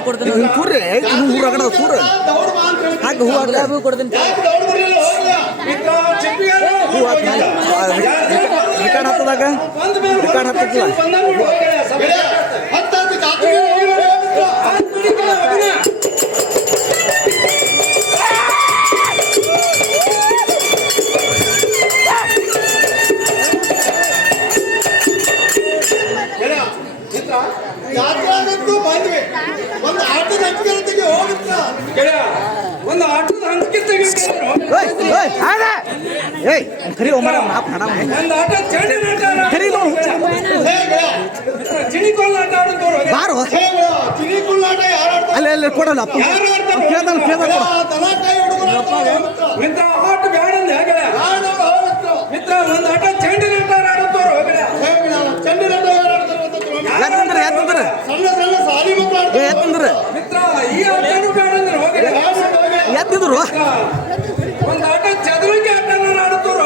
ತೂರ್ರಿ ಊರಾಗಡ ತೂರ ಹಾಗೆ ಹೂ ಹಾಕಿ ಕೊಡ್ತೀನಿ ರಿಕಾರ್ಡ್ ಹತ್ತದಾಗ ರಿಕಾರ್ಡ್ ಹತ್ತಿಲ್ಲ ಒಂದು ಆಟದ ಹಂಚಿಕೆ ಒಂದು ಆಟದ ಹಂಚಿಕೆ ಖರೀ ಒಂದು ಆಟ ಬಾರು ಅಲ್ಲ ಅಲ್ಲಿ ಕೊಡಲ್ಲ ಮಿತ್ರ ಆಟ ಬೇಡ ಮಿತ್ರ ಒಂದು ಆಟ ಚೆಂಡಿನ ಆಟ ಆಡುತ್ತೋರು ಮಿತ್ರ ಈ ಆಟನೂ ಬೇಡ ಎತ್ತಿದ್ರು ಒಂದು ಆಟ ಚದುರಂಗಿ ಆಟ ಆಡುತ್ತೋರು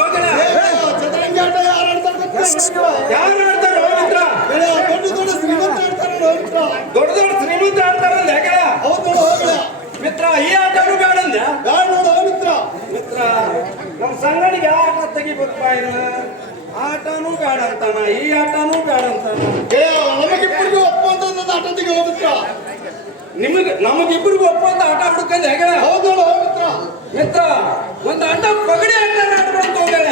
ಯಾರು ಆಡ್ತಾರೋ ಮಿತ್ರ ದೊಡ್ಡ ದೊಡ್ಡ ಶ್ರೀಮಂತ ಆಡ್ತಾರಲ್ಲ ಮಿತ್ರ ಈ ಆಟನೂ ಬೇಡ ಮಿತ್ರ ಮಿತ್ರ ನಮ್ಮ ಸಂಗಡಿಗೆ ಆಟ ತೆಗಿಬೇಕಪ್ಪ ಆಟನೂ ಬೇಡ ಅಂತಾನ ಈ ಆಟನೂ ಬೇಡ ಅಂತಾನ ನಮಗಿಬ್ಬರಿಗೂ ಒಪ್ಪಂತ ಆಟ ತೆಗಿ ಹೋಗುತ್ತ ನಮಗಿಬ್ಬರಿಗೂ ಒಪ್ಪಂತ ಆಟ ಹುಡುಕಂದ ಹೇಗ ಹೌದು ಮಿತ್ರ ಮಿತ್ರ ಒಂದು ಆಟ ಪಗಡಿ ಆಟ ಆಡ್ಬೇಕು ಹೋಗಲ್ಲ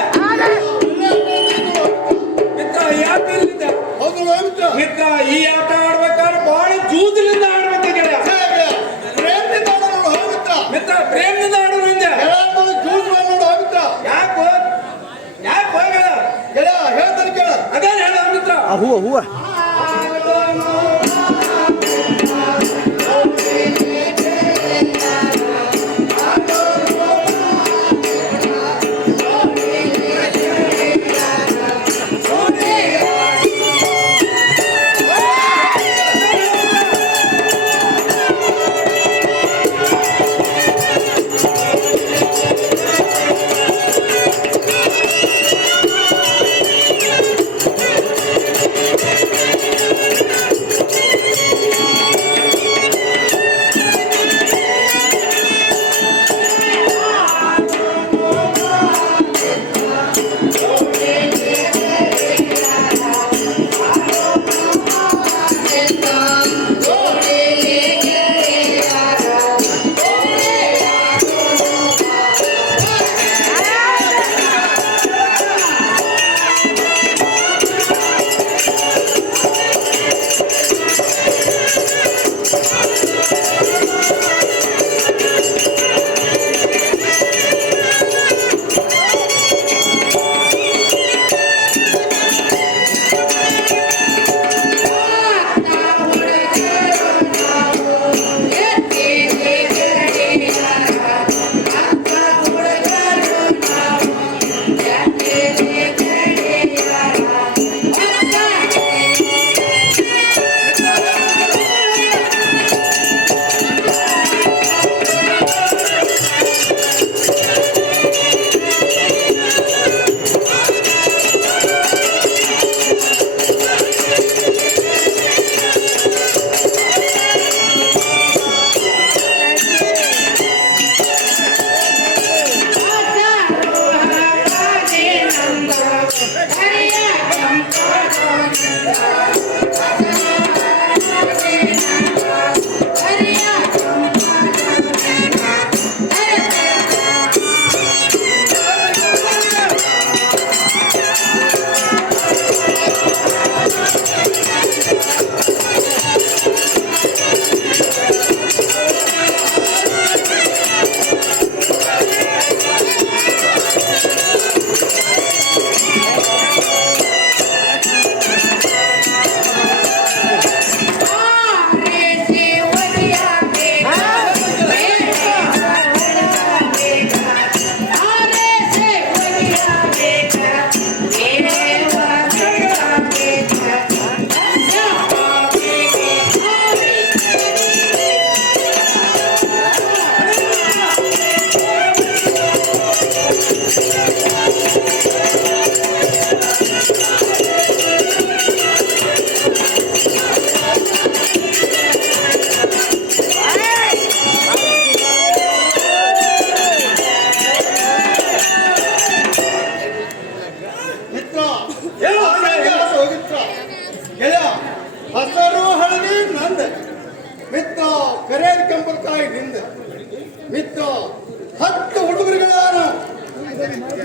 ಮಿತ್ರ ಈ ಆಟ ಇಲ್ಲಿಂದ ಹೌದು ಮಿತ್ರ ಈ ಆಟ ಆಡ್ಬೇಕಾದ್ರೆ ಬಹಳ ಜೂಜಲಿಂದ ಆಡ್ಬೇಕು ಪ್ರೇಮದಿಂದ ಆಡೋಣ ಮಿತ್ರ ಮಿತ್ರ ಪ್ರೇಮದಿಂದ ಆಡೋಣ ಜೂಜ್ ನೋಡು ಮಿತ್ರ ಯಾಕೆ ಹೋಗಲ್ಲ ಹೇಳ್ತಾನೆ ಕೇಳ ಅದೇ ಹೇಳ ಮಿತ್ರ ಹೂವ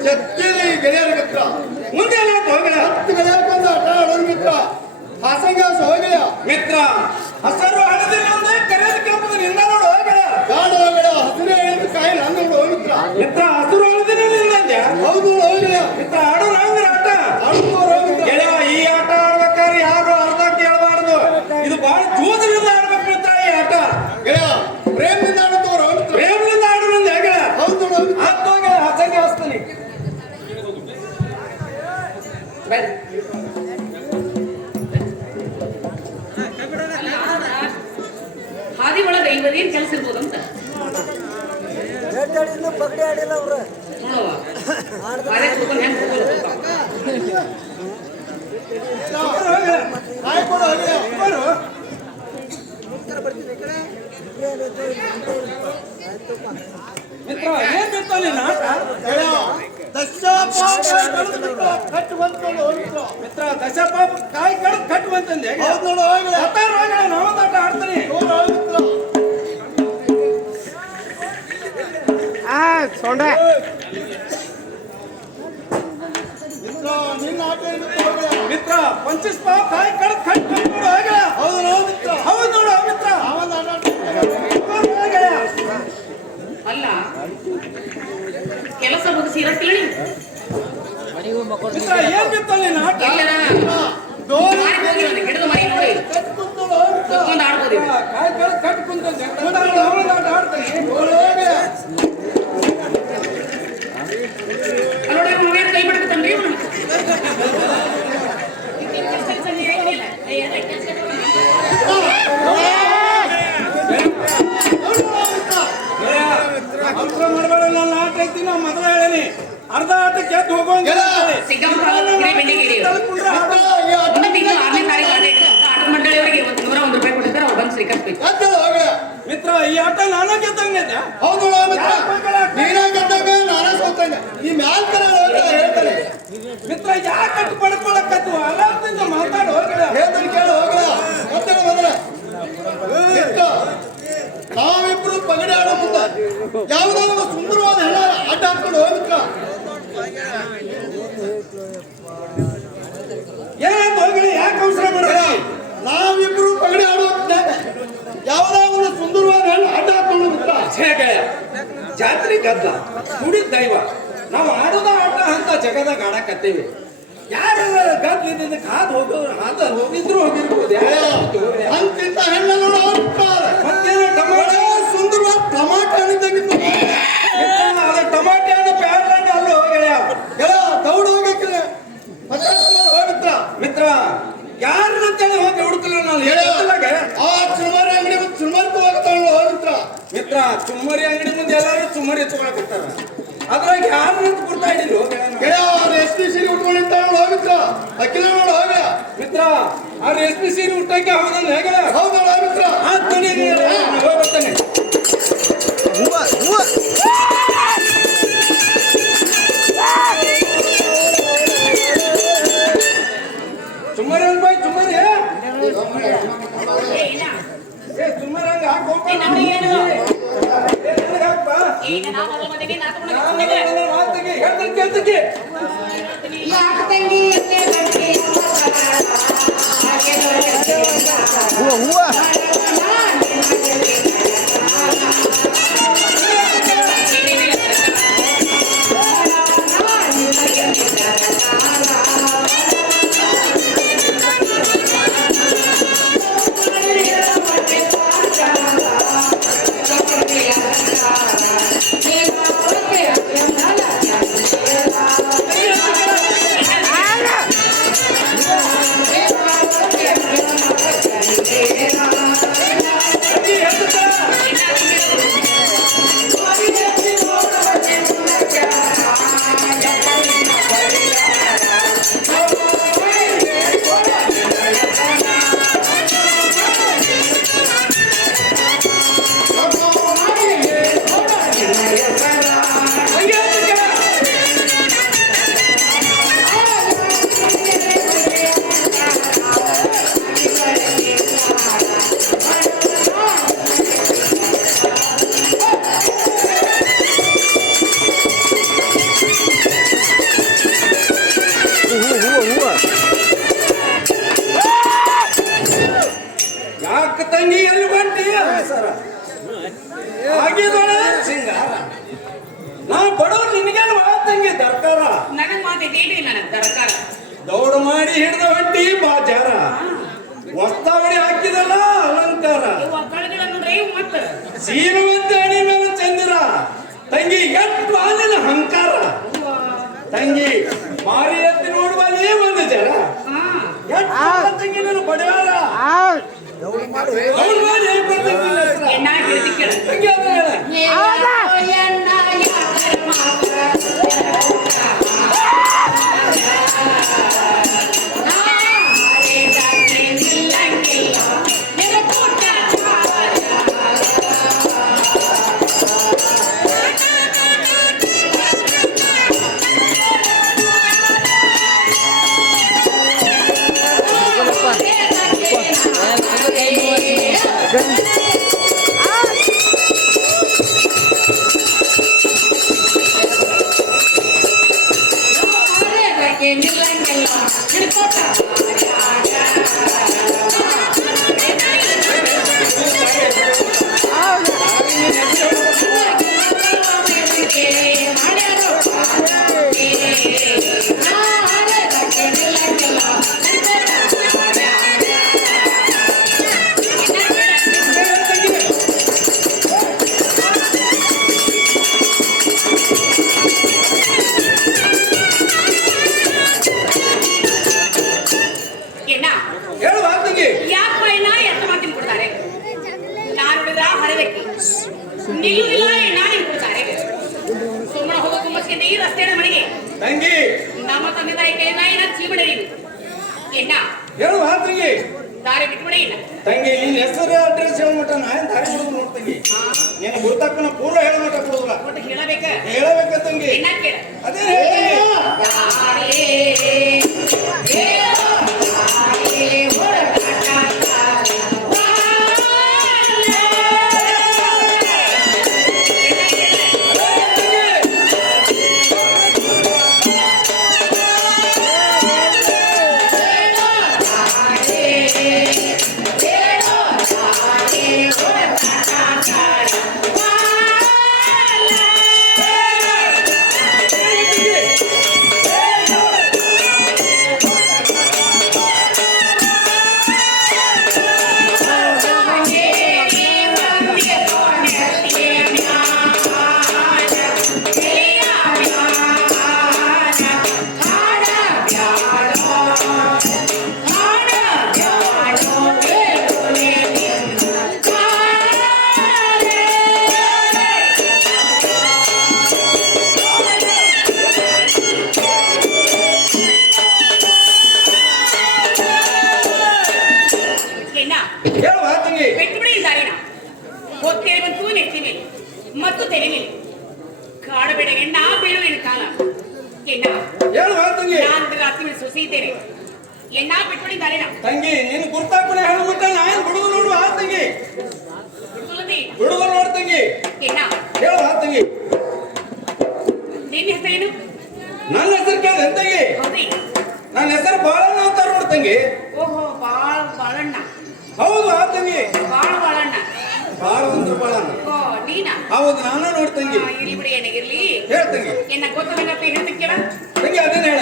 ಜಗ್ಗಿಲಿ ಗೆಳೆಯರ ಮಿತ್ರ ಮುಂದೆ ಎಲ್ಲ ಹೋಗಲ ಹತ್ತು ಗೆಳೆಯಕೊಂದು ಆಟ ಆಡೋರು ಮಿತ್ರ ಹಾಸಂಗ ಹೋಗಲ ಮಿತ್ರ ಹಸರು ಹಣದಿಲ್ಲ ಅಂದ್ರೆ ಕರೆದು ಕೆಂಪದು ನಿನ್ನ ನೋಡು ಹೋಗಲ ಗಾಡ ಹೋಗಲ ಹಸಿರೇ ಹೇಳಿದ ಕಾಯಿ ನನ್ನ ನೋಡು ಮಿತ್ರ ಮಿತ್ರ ಹಸರು ಹಣದಿಲ್ಲ ನಿನ್ನಂದ್ಯ ಹೌದು ಹೋಗಲ ಮಿತ್ರ ಆಡೋ ನಂಗ್ರ ಆಟ ಆಡ್ಕೋರು ಮಿತ್ರ ಗೆಳೆಯ ಈ ಆಟ ಆಡ್ಬೇಕಾದ್ರೆ ಯಾರು ಅರ್ಧ ಕೇಳಬಾರ್ದು ಇದು ಬಹಳ ಜೂಜಲಿಂದ ಆಡ್ಬೇಕು ಮಿತ್ರ ಈ ಆಟ ಗೆಳೆಯ ಪ್ರೇಮದಿಂದ ಆಡುತ್ತವರು ಮಿತ್ರ ಪ್ರೇಮಲಿಂದ ಆಡು ನಂದು ಹೇಳ ಹೌದು ನೋಡು ಮಿತ್ರ ಆತ್ಮಗೆ ಹಸಂಗೆ ಹಸ್ತಾನೆ ಹಾದಿ ಒಳಗೆ ಇವರೇನ್ ಕೆಲಸ ಇರ್ಬೋದು ಅಂತ ಪಗಡಿ ಆಡಿಲ್ಲ ಅವ್ರು ನೋಡವ್ವ ಹಾದಿ ಕುತ್ಕೊಂಡು ಹೆಂಗ್ ಕೂತ್ಕೊಳ್ಳೋದು ಕಾಯ್ಕೊಂಡು ಹೋಗಲ ಮಿತ್ರ ಏನ್ ಮಿತ್ರ ನೀನ್ ಆಟ ಗೆಳೆಯ ಕಟ್ಟು ಬಂದ್ಕೊಂಡು ಹೋಗಿದ್ರು ಮಿತ್ರ ದಶಪಾಪ ಕಾಯಿ ಕಡ್ದು ಕಟ್ಟು ಬಂತಂದೆ ಹೌದು ನೋಡು ಹೋಗಲ ನಾವೊಂದು ಆಟ ಆಡ್ತಾನೆ ಮಿತ್ರ ಮಿತ್ರ ನಿನ್ನ ಆಟ ಏನಿತ್ತು ಹೋಗಲ ಮಿತ್ರ ಪಂಚಸ್ ಪಾಪ ಕಾಯಿ ಕಡ್ದು ಕಟ್ಟು ಬಂದ್ ನೋಡು ಹೋಗಲ ಹೌದು ನೋಡು ಮಿತ್ರ ಹೌದು ನೋಡು ಮಿತ್ರ ನಾವೊಂದು ಆಟ ಆಡ್ತೀವಿ ಹೋಗಲ ಅಲ್ಲ ಕೆಲಸ ಮುಗಿಸಿ ಇರತ್ತೀಳಿ ಮಿತ್ರ ಏನ್ ಮಿತ್ರ ನೀನ್ ಆಟ ಎಲ್ಲರ ದೋಣಿ ಮಾರಿ ಹೋಗಿರೋದು ಗಿಡದ ಮರಿ ನೋಡಿ ಕಟ್ಕೊಂಡು ಹೋಗ್ಬಿಟ್ಟ. ಕುತ್ಕೊಂಡು ಆಡ್ಬೋದು ಕಾಯಿ ಕಡ್ದು ಕಟ್ಟು ಕುಂತಂದೆ ನಾವೊಂದು ಆಟ ಆಡ್ತಾನೆ ನೋಡು ಹೋಗಲ ನೋಡಿ ಮಗನ ಕೈ ಬಿಡ್ಕೊತಾನ್ರಿ ಇವನು ಮಂತ್ರ ಮಾಡಬೇಡ ನನ್ನ ಆಟ ಐತಿ ನಾ ಮೊದಲ ಹೇಳೇನಿ ಅರ್ಧ ಆಟ ಗೆದ್ದು ಹೋಗೋಂಗ ಸಿಗ್ಗಾಪುರ ಬೆಂಡಿಗೇರಿ ಮುಂದೆ ತಿಂಗಳು 6ನೇ ತಾರೀಕು ಆಟ ಮಂಡಳಿಯವರಿಗೆ 101 ರೂಪಾಯಿ ಕೊಟ್ಟಿದ್ದಾರೆ ಅವ್ರು ಬಂದು ಸ್ವೀಕರಿಸಬೇಕು ಎದ್ದಳು ಹೋಗಲ ಮಿತ್ರ ಈ ಆಟ ನಾನು ಗೆದ್ದಂಗೆ ಹೌದು ನೋಡು ಮಿತ್ರ ನೀನೇ ಗೆದ್ದಾಗ ನಾನೇ ಸೋತಂಗೆ ಈ ಮ್ಯಾಲ್ ಕರೆ ಹೇಳ್ತಾನೆ ಮಿತ್ರ ಯಾಕೆ ಕಟ್ಟು ಪಡ್ಕೊಳಕತ್ತು ಅಲಾರದಿಂದ ಮಾತಾಡು ಹೋಗಲ ಹೇಳ್ತಾನೆ ಕೇಳು ಹೋಗಲ ಎದ್ದಳು ಮೊದಲ ಮಿತ್ರ ನಾವಿಬ್ರು ಪಗಡಿ ಆಡೋ ಮುಂದೆ ಯಾವುದೋ ಒಂದು ಸುಂದರವಾದ ಹೆಣ ಅಡ್ಡ ಹಾಕೊಂಡು ಹೋಗ್ಮಿತ್ರ ಏನ್ ಹೋಗಲಿ ಯಾಕೆ ಅವಸರ ಮಾಡೋದು ನಾವಿಬ್ರು ಪಗಡಿ ಆಡೋ ಯಾವುದೋ ಒಂದು ಸುಂದರವಾದ ಹೆಣ್ಣು ಅಡ್ಡ ಹಾಕೊಂಡು ಮಿತ್ರ ಹೇಗೆ ಜಾತ್ರೆ ಗದ್ದ ಕುಡಿದ ದೈವ ನಾವು ಆಡೋದ ಆಟ ಅಂತ ಜಗದಾಗ ಆಡಕತ್ತೀವಿ ಯಾರು ಗದ್ಲಿಂದ ಕಾದು ಹೋಗಿದ್ರು ಹೋಗಿರ್ಬೋದು ಅಂತಿಂತ ಹೆಣ್ಣ ನೋಡು ಮತ್ತೇನು ಟಮಾಟೋ ಸುಂದರವಾದ ಟಮಾಟ ಹಣ್ಣಿದ್ದಾಗಿತ್ತು ಟಮಾಟೆ ಹಣ್ಣು ಪ್ಯಾರಲ ಹಣ್ಣು ಅಲ್ಲಿ ಹೋಗ್ಯಾಳ ಎಲ್ಲ ದೌಡ್ ಹೋಗಕ್ಕಿಲ್ಲ ಹೋಗಿತ್ರ ಮಿತ್ರ ಯಾರನ್ನಂತೇಳಿ ಹೋಗಿ ಹುಡುಕಲ್ಲ ನಾನು ಹೇಳಿದಾಗ ಆ ಚುಮ್ಮರಿ ಅಂಗಡಿ ಮತ್ತು ಚುಮ್ಮರ್ಕು ಹೋಗ್ತಾಳ ಹೋಗಿತ್ರ ಮಿತ್ರ ಚುಮ್ಮರಿ ಅಂಗಡಿ ಮುಂದೆ ಎಲ್ಲಾರು ಚುಮ್ಮರಿ ಎತ್ಕೊಳಕತ್ತಾರ ಅದ್ರಾಗ ಯಾರನ್ನಂತ ಗುರ್ತಾ ಹಿಡಿದ್ರು ಗೆಳೆಯ ಎಸ್ ಪಿ ಸೀರೆ ಉಟ್ಕೊಂಡಿರ್ತಾಳ ಹೋಗಿತ್ರ ಅಕ್ಕಿಲ ನೋಡು ಹೋಗ ಮಿತ್ರ ಅವ್ರ ಎಸ್ ಪಿ ಸೀರೆ ಉಟ್ಟಕ್ಕೆ ಹೌದಲ್ಲ ಹೇಗಳ ಹೌದು ಹೋಗಿತ್ರ ಹೋಗಿ ಬರ್ತಾನೆ ಚುಮ್ಮರಿ ಹಂಗ ಬಾಯ್ ಚುಮ್ಮರಿ ಏ ಚುಮ್ಮರಿ ಹಂಗ ಮಾತೈತಿ ನನ್ನ ದರಕಾರ ದೌಡ್ ಮಾಡಿ ಹಿಡ್ದ ಹೊಂಟಿ ಬಾಜಾರ ವಸ್ತಾವಳಿ ಹಾಕಿದಲ್ಲ ಅಲಂಕಾರ ಕಳೆಗಳ ನೋಡ್ರಿ ಮತ್ತ ಸೀರುವಂತೆ ಅಣಿ ಮೇಲೆ ಚಂದಿರ ತಂಗಿ ಎಟ್ಟು ಹಾಲಿನ ಅಹಂಕಾರ ತಂಗಿ ಮಾರಿ ಎತ್ತಿ ನೋಡುವಲ್ಲಿ ಒಂದು ಜರ ತಂಗಿ ನಾನು ಬಡವಾರ ದೌಡ್ ಮಾಡು ದೌಡ್ ಮಾಡಿ ಹೇಗ್ ಬರ್ತೈತಿ ನಿನ್ನ ಹೆಸ್ರ? ಎಣ್ಣ ಹೇಳ್ತಿ ಕೇಳ ತಂಗಿ ಅದು ಹೇಳ ಎಣ್ಣ ಹೇಳುವ ತಂಗಿ ಯಾಕೆ ಎಣ್ಣ ಎತ್ತ ಮಾತಿನ ಕೊಡ್ತಾರೆ ನಾನು ಹಿಡಿದ ಹರವೆಕ್ಕಿ ನಿಲ್ಲುವುದಿಲ್ಲ ಎಣ್ಣ ನಿಂತ್ಕೊಡ್ತಾರೆ ಸುಮ್ಮನೆ ಹೋಗೋ ಕುಮ್ಮಸ್ಗೆ ಈ ರಸ್ತೆಯ ಮನೆಗೆ ತಂಗಿ ನಮ್ಮ ತಂದೆ ತಾಯಿ ಕೈಯಿಂದ ಏನ ಜೀವನ ಎಣ್ಣ ಹೇಳುವ ತಂಗಿ ದಾರಿ ಬಿಟ್ಬಿಡಿ ಇಲ್ಲ ತಂಗಿ ನಿನ್ನ ಹೆಸರು ಅಡ್ರೆಸ್ ಹೇಳ್ಮಟ ನಾನು ದಾರಿ ಬಿಡುದು ನೋಡ್ ತಂಗಿ ನೀನು ಗುರುತಕ್ಕನ ಪೂರ್ವ ಹೇಳಮಟ ಕೊಡುದಿಲ್ಲ ಒಟ್ಟು ಹೇಳಬೇಕ ಹೇಳಬೇಕ ತಂಗಿ ಎಣ್ಣ ಕೇಳ ಅದೇ ಹೇಳ್ತೀನಿ ಎಣ್ಣ ಹೇಳುವ ತಂಗಿ ಬಿಟ್ಬಿಡಿ ಈ ದಾರಿನ ಹೊತ್ತೇರಿ ಬಂತು ನೆತ್ತಿ ಮೇಲೆ ಮತ್ತು ತೆರೆ ಮೇಲೆ ಕಾಡಬೇಡ ಎಣ್ಣ ಬೀಳು ನಿನ್ನ ಕಾಲ ಎಣ್ಣ ಹೇಳುವ ತಂಗಿ ನಾನು ರಾತ್ರಿ ಮೇಲೆ ಸುಸಿದ್ದೇನೆ ಎಣ್ಣ ಬಿಟ್ಬಿಡಿ ದಾರಿನ ತಂಗಿ ನಿನ್ನ ಗುರುತಾಪನೆ ಹೇಳ್ಮಟ ನಾನು ಬಿಡುದು ನೋಡುವ ತಂಗಿ ತುಳಸಿ ಬಿಡುದು ನೋಡ್ ತಂಗಿ ಎಣ್ಣ ಹೇಳುವ ತಂಗಿ ನಿನ್ನ ಹೆಸರೇನು ನನ್ನ ಹೆಸರು ಕೇಳಿದೆ ತಂಗಿ ಹೌದಿ ನನ್ನ ಹೆಸರು ಬಾಳಣ್ಣ ಅಂತ ನೋಡ್ ತಂಗಿ ಓಹೋ ಬಾಳಣ್ಣ ಹೌದು ಆ ತಂಗಿ ಬಾಳಣ್ಣ ಬಾಳ ಅಂದ್ರೆ ಬಾಳಣ್ಣ ಓ ನೀನಾ ಹೌದು ನಾನು ನೋಡ್ ತಂಗಿ ಇರ್ಲಿ ಬಿಡಿ ಎಣ್ಣಗಿರ್ಲಿ ಹೇಳ್ ತಂಗಿ ಎನ್ನ ಗೊತ್ತನಪ್ಪ ಹೇಳ್ತೀನಿ ಕೇಳ ತಂಗಿ ಅದೇನು ಹೇಳ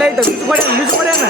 ಲೈಟ್ ಮಿಸ್ ಮಾಡ್ಯಾನ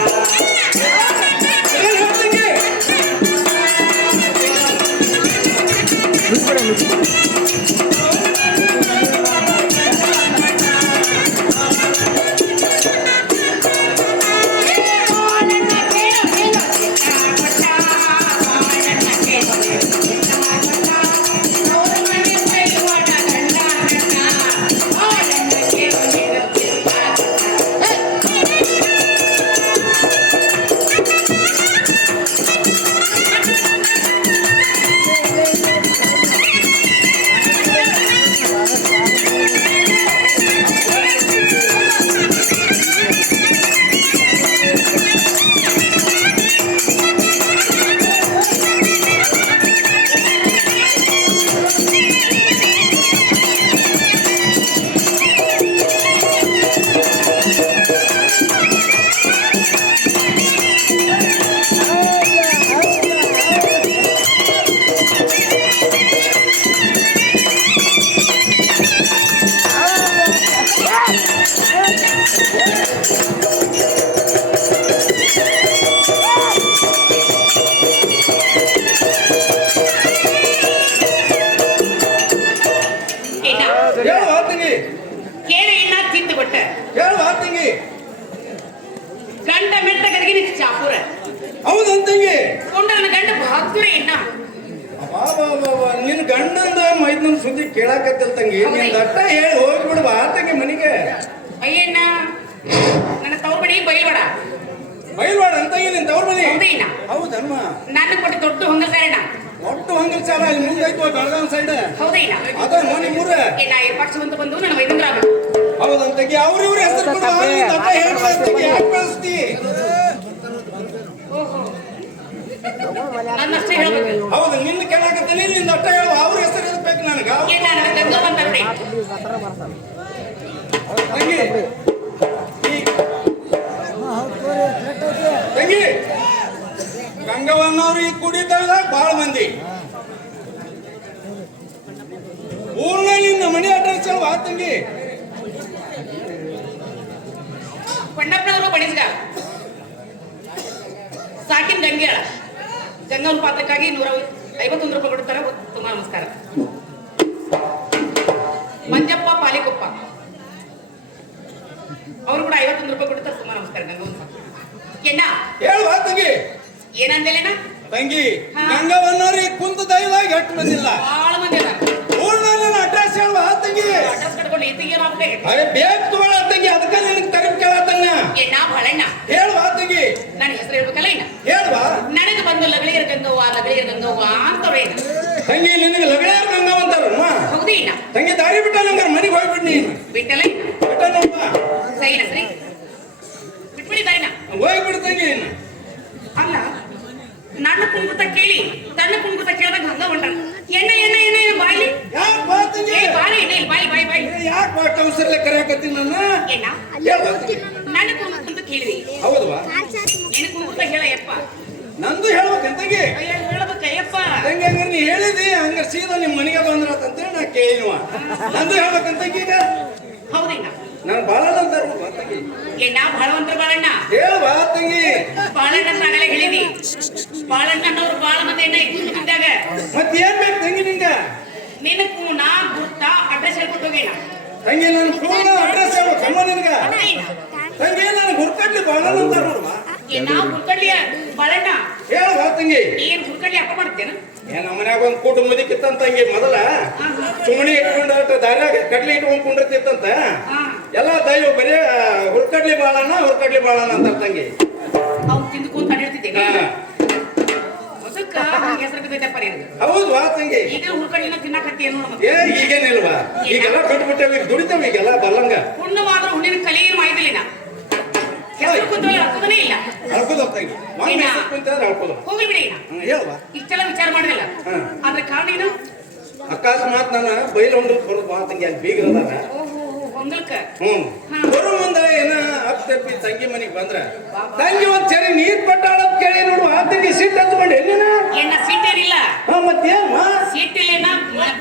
ಹೌದಂತಂಗಿ ಕೊಂಡ ನನ್ನ ಗಂಡ ಭಕ್ತರೇ ಇನ್ನ ನಿನ್ ಗಂಡಂದ ಮೈದ್ನ ಸುದ್ದಿ ಕೇಳಾಕತ್ತಿಲ್ ತಂಗಿ ನಿನ್ ದಟ್ಟ ಹೇಳಿ ಹೋಗ್ಬಿಡ್ಬಾ ತಂಗಿ ಮನಿಗೆ. ಅಯ್ಯಣ್ಣ ನನ್ನ ತವ್ರ ಮನೆ ಬೈಲ್ಬೇಡ ಅಂತಂಗಿ ನಿನ್ ತವ್ರ ಮನಿ. ಹೌದೇನ ಹೌದನ್ಮ ನನ್ನ ಕೊಟ್ಟು ದೊಡ್ಡ ಹೊಂಗಲ್ಸಾರಣ್ಣ. ಒಟ್ಟು ಹಂಗಲ್ ಚಾಲ ಇಲ್ಲಿ ಮುಂದೆ ಐತೋ ಬೆಳಗಾವ್ ಸೈಡ್ ಹೌದೇನ ಅದ ನೋಡಿ ಮೂರ ಏನ ಪಕ್ಷವಂತ ಬಂದು ನನ್ನ ವೈದಂದ್ರ ಹೌದಂತಂಗಿ ಅವ್ರ ಇವ್ರ ಹೆಸರು ಕೊಡು ನಿನ್ ದಟ್ಟ ಹೇಳ್ಬಾರ್ದಂಗಿ ಯಾಕೆ ಬೆಳೆಸ್ತಿ. ನನ್ನಷ್ಟೇ ಹೇಳ್ಬೇಕು. ಹೌದು ನಿನ್ನ ಕೇಳಾಕತ್ತೀನಿ ನಿನ್ ದಟ್ಟ ಹೇಳು ಅವ್ರ ಹೆಸರು ಇರ್ಬೇಕು ನನಗ. ಏನ ನನ್ನ ಗಂಗ ಬಂದವ್ರೆ ತಂಗಿ ತಂಗಿ ಗಂಗವನ್ನವ್ರು ಈ ಕುಡಿತಾಗ ಬಾಳ ಮಂದಿ ಊರ್ನ ನಿನ್ನ ಮನಿ ಅಡ್ರೆಸ್ ಹೇಳುವ ತಂಗಿ. ಕೊಂಡಪ್ಪನವರು ಬಣಿಸ್ಗ ಸಾಕಿನ ಗಂಗೆಳ ಗಂಗವ್ರ ಪಾತ್ರಕ್ಕಾಗಿ 151 ರೂಪಾಯಿ ಕೊಡ್ತಾರೆ. ತುಂಬಾ ನಮಸ್ಕಾರ. ಮಂಜಪ್ಪ ಪಾಲಿಕೊಪ್ಪ ಅವರು ಕೂಡ 51 ರೂಪಾಯಿ ಕೊಡ್ತಾರೆ. ತುಂಬಾ ನಮಸ್ಕಾರ. ಗಂಗವ್ರ ಎಣ್ಣ ಹೇಳುವ ತಂಗಿ. ಏನಂದೇಲೇನ ತಂಗಿ ಗಂಗವನ್ನವ್ರು ಈ ಕುಂತ ದೈವಾಗ ಎಷ್ಟು ಮಂದಿಲ್ಲ ಬಹಳ ಮಂದಿ ಅದ. ಊರ್ನ ನನ್ನ ಅಡ್ರೆಸ್ ಹೇಳುವ ತಂಗಿ. ಅಡ್ರೆಸ್ ಕಟ್ಕೊಂಡು ಎತ್ತಿಗೆ ಏನಾಗ್ಬೇಕು ಅರೆ ಬೇಗ ತಗೊಳ ತಂಗಿ ಅದಕ್ಕೆ ನಿನಗೆ ತಗದ್ ಕೇಳತ್ತನ್ನ ಎಣ್ಣ ಬಹಳಣ್ಣ ಹೇಳುವ ತಂಗಿ. ನನ್ನ ಹೆಸರು ಹೇಳ್ಬೇಕಲ್ಲ ಇನ್ನ ಹೇಳುವ ನನಗೆ ಬಂದು ಲಗಳಿಯರ ಗಂಗವ್ವ ಅಂತವ್ರೇನ ತಂಗಿ ನಿನಗೆ ಲಗಳಾರ ಗಂಗವಂತಾರಮ್ಮ. ಹೌದು ಇನ್ನ ತಂಗಿ ದಾರಿ ಬಿಟ್ಟ ನಂಗಾರ ಮನೆಗೆ ಹೋಗ್ಬಿಡ್ನಿ ಬಿಟ್ಟಲ್ಲ ಬಿಟ್ಟ ನೋಡ್ಬ ಸರಿನಾ ಸರಿ ಬಿಟ್ಬಿಡಿ ದಾರಿನ ಹೋಗ್ಬಿಡು ತಂಗಿ ಇನ್ನು. ಅಲ್ಲ ನನ್ನ ಕುಂಕುತ ಕೇಳಿ ತನ್ನ ಕುಂಕುತ ಕೇಳಿದಾಗ ಹಂಗ ಹೊಂಟ ಎಣ್ಣ ಎಣ್ಣ ಎಣ್ಣ ಎಣ್ಣ ಬಾಯಿ ಯಾಕೆ ಬಾ ತಂಗಿ ಏ ಬಾರಿ ಎಣ್ಣೆ ಇಲ್ಲಿ ಬಾಯಿ ಬಾಯಿ ಬಾಯಿ ಯಾಕೆ ಬಾ ಕೌನ್ಸರ್ಲೆ ಕರೆಯಾಕತ್ತೀನಿ ನನ್ನ ಎಣ್ಣ ಹೇಳುವ ತಂಗಿ. ನನ್ನ ಕುಂಕುತ ಕೇಳಿದಿ ಹೌದವಾ ನಿನ್ನ ಕುಂಕುತ ಹೇಳ ಯಪ್ಪ ನಂದು ಹೇಳ್ಬೇಕಂತಂಗಿ. ಅಯ್ಯ ಹೇಳ್ಬೇಕ ಯಪ್ಪ ತಂಗಿ ಹಂಗಾರೆ ನೀ ಹೇಳಿದಿ ಹಂಗಾರೆ ಸೀದಾ ನಿಮ್ಮ ಮನೆಗೆ ಬಂದ್ರತಂತೇಳಿ ನಾ ಕೇಳಿನವ. ನಂದು ಹೇಳ್ಬೇಕಂತಂಗಿ ಈಗ ಹೌದಣ್ಣ ನಾನು ಬಾಳ ಅಂತಾರ ತಂಗಿ. ಎಣ್ಣ ಬಾಳವಂತರ ಬಾಳಣ್ಣ ಹೇಳುವ ತಂಗಿ. ಬಾಳಣ್ಣ ಆಗಲೇ ಹೇಳಿದಿ ಬಾಳಣ್ಣನವ್ರು ಬಾಳ ಮಂದಿ ಎಣ್ಣ ಇದ್ದಾಗ ಮತ್ ಏನ್ ಬೇಕು ತಂಗಿ ನಿಂಗ ನಿನ್ನ ಕೂನ ಗುರ್ತ ಅಡ್ರೆಸ್ ಹೇಳ್ಕೊಟ್ಟು ಹೋಗೇಣ ತಂಗಿ ನನ್ನ ಫೋನ್ ಅಡ್ರೆಸ್ ಹೇಳು ಕಮ್ಮ ನಿನ್ಗ ತಂಗಿ ನಾನು ಗುರ್ಕಡ್ಲಿ ಬಾಳ ಅಂತಾರ ನೋಡುವ. ಏನ ಗುರ್ಕಡ್ಲಿಯ ಬಾಳಣ್ಣ ಹೇಳುವ ತಂಗಿ. ಏನ್ ಗುರ್ಕಡ್ಲಿ ಹಬ್ಬ ಮಾಡ್ತೇನ ಏನ್ ಮನ್ಯಾಗ ಒಂದ್ ಕೂಟ ಮುದಿಕಿತ್ತಂತಂಗಿ ಮೊದಲ ಸುಮ್ಮನೆ ಇಟ್ಕೊಂಡು ದಾರ್ಯಾಗ ಕಡ್ಲಿ ಇಟ್ಕೊಂಡ್ ಕುಂಡಿರ್ತಿತ್ತಂತ ಎಲ್ಲ ದೈವ ಬರೀ ಹುರ್ಕಡ್ಲಿ ಬಾಳಣ್ಣ ಅಂತಾರ ತಂಗಿ. ಅವ್ನು ತಿಂದು ಕೂತ್ ಅಡಿರ್ತಿದ್ದೇನೆ ಅದಕ್ಕ ಹೆಸರು ಬಿದ್ದೈತಪ್ಪ ನಿನಗೆ. ಹೌದು ವಾ ತಂಗಿ. ಈಗ ಹುರ್ಕಡ್ಲಿನ ತಿನ್ನಕತ್ತಿ ಏನು ಮತ್ತೆ ಏ ಈಗೇನಿಲ್ವಾ ಈಗೆಲ್ಲ ಬಿಟ್ಬಿಟ್ಟೇವಿ ಈಗ ದುಡಿತೇವೆ ಈಗೆಲ್ಲ ಬಲ್ಲಂಗ ಹುಣ್ಣು ಮಾತ್ರ ಹುಣ್ಣಿನ ಕಲಿ ಏನು ಮಾಹಿತಿಲಿನ ಹೆಸರು ಕುಂತವಲ್ಲ ಅರ್ಥನೇ ಇಲ್ಲ. ಅಳ್ಕೋದ ತಂಗಿ ಕುಂತಾದ್ರೆ ಅಳ್ಕೋದ. ಹೋಗ್ಲಿ ಬಿಡಿ ಈಗ ಹೇಳುವ ಇಷ್ಟೆಲ್ಲ ವಿಚಾರ ಮಾಡಿರಲ್ಲ ಆದ್ರೆ ಕಾರಣ ಏನು ಅಕಸ್ಮಾತ್ ನಾನು ಬೈಲ್ ಹೊಂಡಲ್ ಬರೋದು ಬಾ ತಂಗಿ ಅಲ್ಲಿ ಬೀಗ್ರದಾರ ಹೊಂಗಲ್ಕ ಬರೋ ಮುಂದೆ ಏನ ಅಪ್ಪಿ ತಂಗಿ ಮನೆಗೆ ಬಂದ್ರ ತಂಗಿ ಒಂದ್ ಸರಿ ನೀರ್ ಪಟ್ಟಾಳ ಕೇಳಿ ನೋಡು ಆ ತಂಗಿ ಸೀಟ್ ಹಚ್ಕೊಂಡು ಎಲ್ಲಿನ ಎಣ್ಣ ಸೀಟೇನಿಲ್ಲ ಮತ್ತೇನ್ ಸೀಟಿಲ್ಲೇನ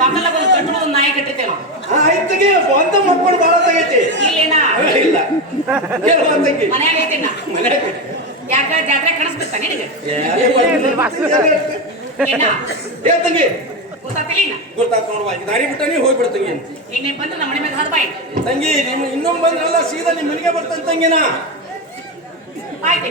ಬಂಗಲ ಬಂದು ಕಟ್ಟುವುದು ಒಂದು ನಾಯಿ ಕಟ್ಟಿದ್ದೇವೆ ಆಯ್ತಿಗೆ ಒಂದ ಮಕ್ಕಳು ಬಾಳ ತಗೈತಿ ಇಲ್ಲೇನಾ ಇಲ್ಲ ಕೇಳುವ ತಂಗಿ ಮನ್ಯಾಗ ಐತಿನ ಮನ್ಯಾಗ ಯಾಕ ಜಾತ್ರೆ ಕಾಣಿಸ್ಬಿಡ್ತ ನಿನಗೆ ಏನ ಏ ತಂಗಿ ಗೊತ್ತಾತಿಲ್ಲ ಗೊತ್ತಾತ್ ನೋಡುವ ಈಗ ದಾರಿ ಬಿಟ್ಟ ನೀ ಹೋಗ್ಬಿಡ್ತಂಗಿ ಇನ್ನೇ ಬಂದ್ರೆ ನಮ್ಮ ಮನೆ ಮೇಲೆ ಹಾದ್ ಬಾಯಿ ತಂಗಿ ನಿಮ್ಮ ಇನ್ನೊಂದು ಬಂದ್ರಲ್ಲ ಸೀದಾ ನಿಮ್ಮ ಮನೆಗೆ ಬರ್ತಾನೆ ತಂಗಿನ ಆಯ್ತು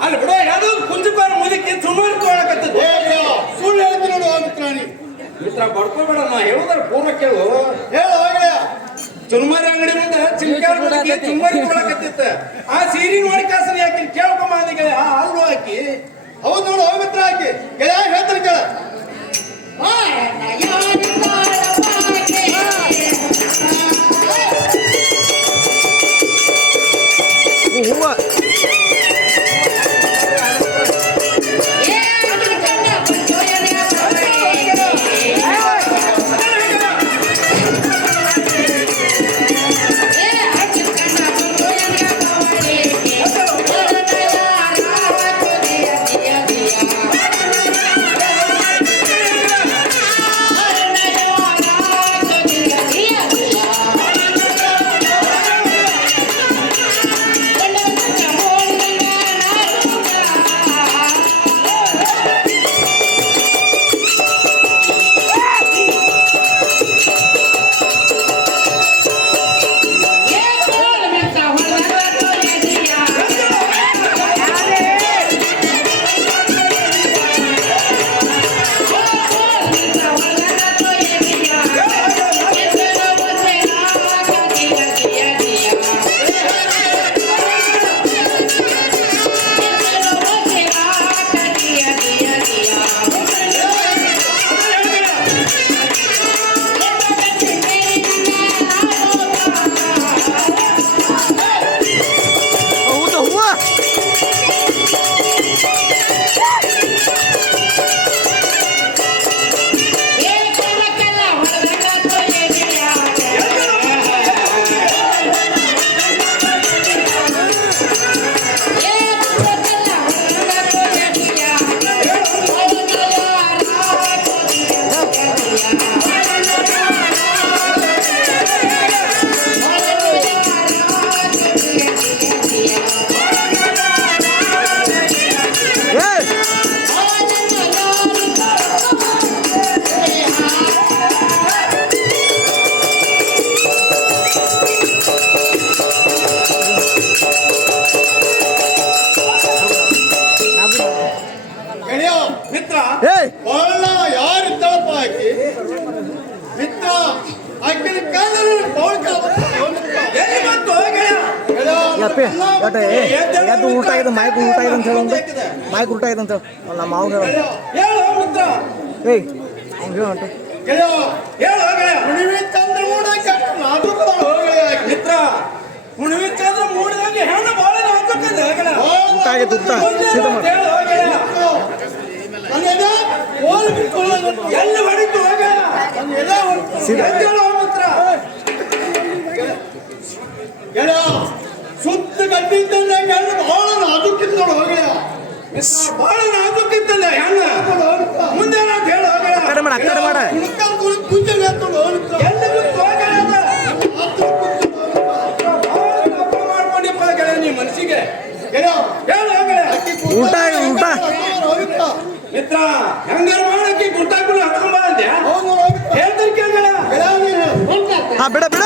ಅಲ್ಲಿ ಬಿಡೋ ಯಾವ್ದೋ ಕುಂಜುಪಾರ ಮುದಕ್ಕೆ ಸುಮಾರು ತೊಗೊಳಕತ್ತಿದ್ದು ಸುಳ್ಳು ಹೇಳ್ತೀನಿ ನೋಡು ಮಿತ್ರಾಣಿ. ಮಿತ್ರ ಬಡ್ಕೋಬೇಡ ನಾ ಹೇಳುದಾರ ಪೂರ್ವ ಕೇಳು ಹೇಳು ಹೋಗ್ಲಿ. ಚುರುಮಾರಿ ಅಂಗಡಿ ಮುಂದೆ ಚಿಂಕಾರ ಮುದಕ್ಕೆ ಚುಮ್ಮಾರಿ ತೊಗೊಳಕತ್ತಿತ್ತ ಆ ಸೀರೆ ನೋಡಿ ಕಾಸನ ಹಾಕಿ ಕೇಳ್ಕೊಂಬ ಅಂದಿಗೆ ಆ ಹಾಲು ಹಾಕಿ ಹೌದು ನೋಡು ಹೋಗಿ ಮಿತ್ರ ಹಾಕಿ ಗೆಳೆಯ ಹೇಳ್ತಾರೆ ಕೇಳ ಹೂವ ಯಪ್ಪಿ ಎಟ್ಟೆ ಎದ್ದು ಊಟ ಆಗಿದೆ ಮಾಯ್ಕ್ ಊಟ ಆಗಿದೆ ಅಂತ ಹೇಳೋದು ಮಾಯ್ಕ್ ಊಟ ಆಗಿದೆ ಅಂತ ಹೇಳಿ ನಮ್ಮ ಮಾವು ಹೇಳ ಹೇಳು ಮಿತ್ರ ಏಯ್ ಅವ್ನು ಹೇಳು ಅಂತ ಗೆಳೆಯ ಹೇಳು ಗೆಳೆಯ ಹುಣ್ಣಿಮೆ ಚಂದ್ರ ಮೂಡಕ್ಕೆ ನಾಜೂಕದಳು ಗೆಳೆಯ ಮಿತ್ರ ಹುಣ್ಣಿಮೆ ಚಂದ್ರ ಮೂಡಿದಂಗೆ ಹೆಣ್ಣು ಬಾಳ ನಾಜೂಕದ ಗೆಳೆಯ ಊಟ ಆಗೈತೆ ಊಟ ಸೀದಾ ಮಾಡಿ ಹೇಳು ಗೆಳೆಯ ನನ್ನ ಓಲ್ ಬಿಟ್ಕೊಳ್ಳೋದು ಎಲ್ಲಿ ಹೊಡಿತು ಗೆಳೆಯ ನನ್ನ ಎದೆ ಹೊಡ್ತು. ಸೀದಾ ಹೇಳು ಮಿತ್ರ ಗೆಳೆಯ ಸುತ್ತ ಗಟ್ಟಿದ್ದಂಗೆ ಹೆಣ್ಣು ಬಹಳ ನಾಜೂಕಿದ್ದಳು ಗೆಳೆಯ ಬಾಳ ನಾಜೂಕಿದ್ದಲ್ಲ ಹೆಣ್ಣು ಮುಂದೆ ಏನಾದ್ರು ಹೇಳು ಗೆಳೆಯ ಆ ಕಡೆ ಮಾಡ ಕುಣಕಲ್ ಕುಳಿತು ಕುಂಚಲ್ ಎತ್ತಳು ಎಲ್ಲಿ ಬಿತ್ತು ಗೆಳೆಯ ಮಾಡ್ಕೊಂಡಿಪ್ಪ ಗೆಳೆಯ ನೀ ಮನಸ್ಸಿಗೆ ಗೆಳೆಯ ಹೇಳು ಗೆಳೆಯ ಊಟ ಊಟ ರೋಹಿತ ಮಿತ್ರ ಹೆಂಗಾರ ಮಾಡಕ್ಕೆ ಗುರ್ತಾಕುಳು ಹತ್ಕೊಂಡ್ ಬಂದ್ಯಾ ಹೌದು ರೋಹಿತ ಹೇಳ್ತೀನಿ ಕೇಳ ಗೆಳೆಯ ನೀನು ಹೇಳು. ಹಾ ಬಿಡ ಬಿಡ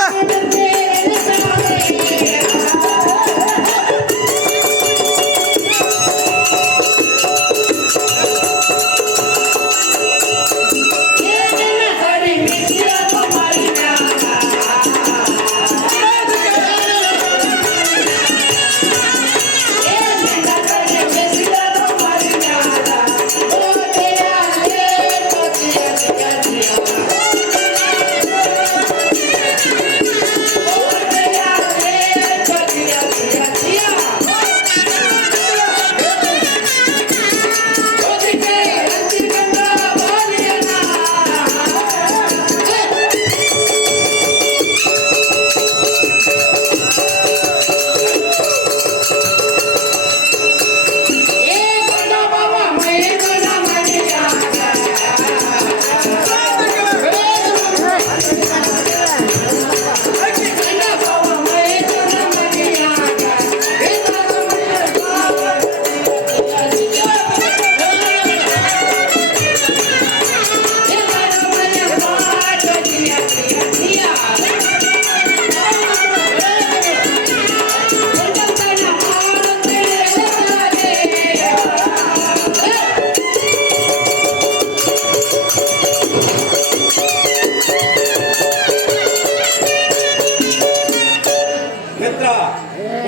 ಮಿತ್ರ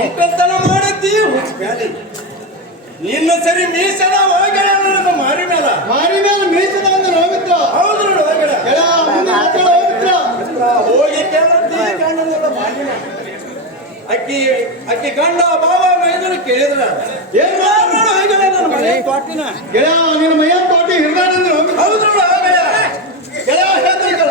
ಒಕ್ಕಲ್ತನ ಮಾಡಿದ್ದಿ ಹುಚ್ಚ್ಯಾಲಿ ನಿನ್ನ ಸರಿ ಮೀಸದ ಹೋಗಳೆ ಅನ್ನೋದು ಮಾರಿ ಮೇಲ ಮಾರಿ ಮೇಲೆ ಮೀಸದ ಒಂದು ರೋಹಿತ ಹೌದು ನೋಡು ಹೋಗಳೆ ಗೆಳೆಯ ಮುಂದೆ ಮಾತಾಡೋ ಮಿತ್ರ ಮಿತ್ರ ಹೋಗಿ ಕೇಳಂತಿ ಗಂಡನೆಲ್ಲ ಮಾಡಿನ ಅಕ್ಕಿ ಗಂಡ ಬಾವ ಮೈದೂರು ಕೇಳಿದ್ರ ಏನ್ ನೋಡು ಹೋಗಳೆ ನನ್ನ ಮನೆ ತೋಟಿನ ಗೆಳೆಯ ನಿನ್ನ ಮೈಯ ತೋಟಿ ಹಿರಿದಾನಂದ್ರೆ ರೋಹಿತ ಹೌದು ನೋಡು ಹೋಗಳೆ ಗೆಳೆಯ ಹೇಳ್ತಾರೆ ಗೆಳೆಯ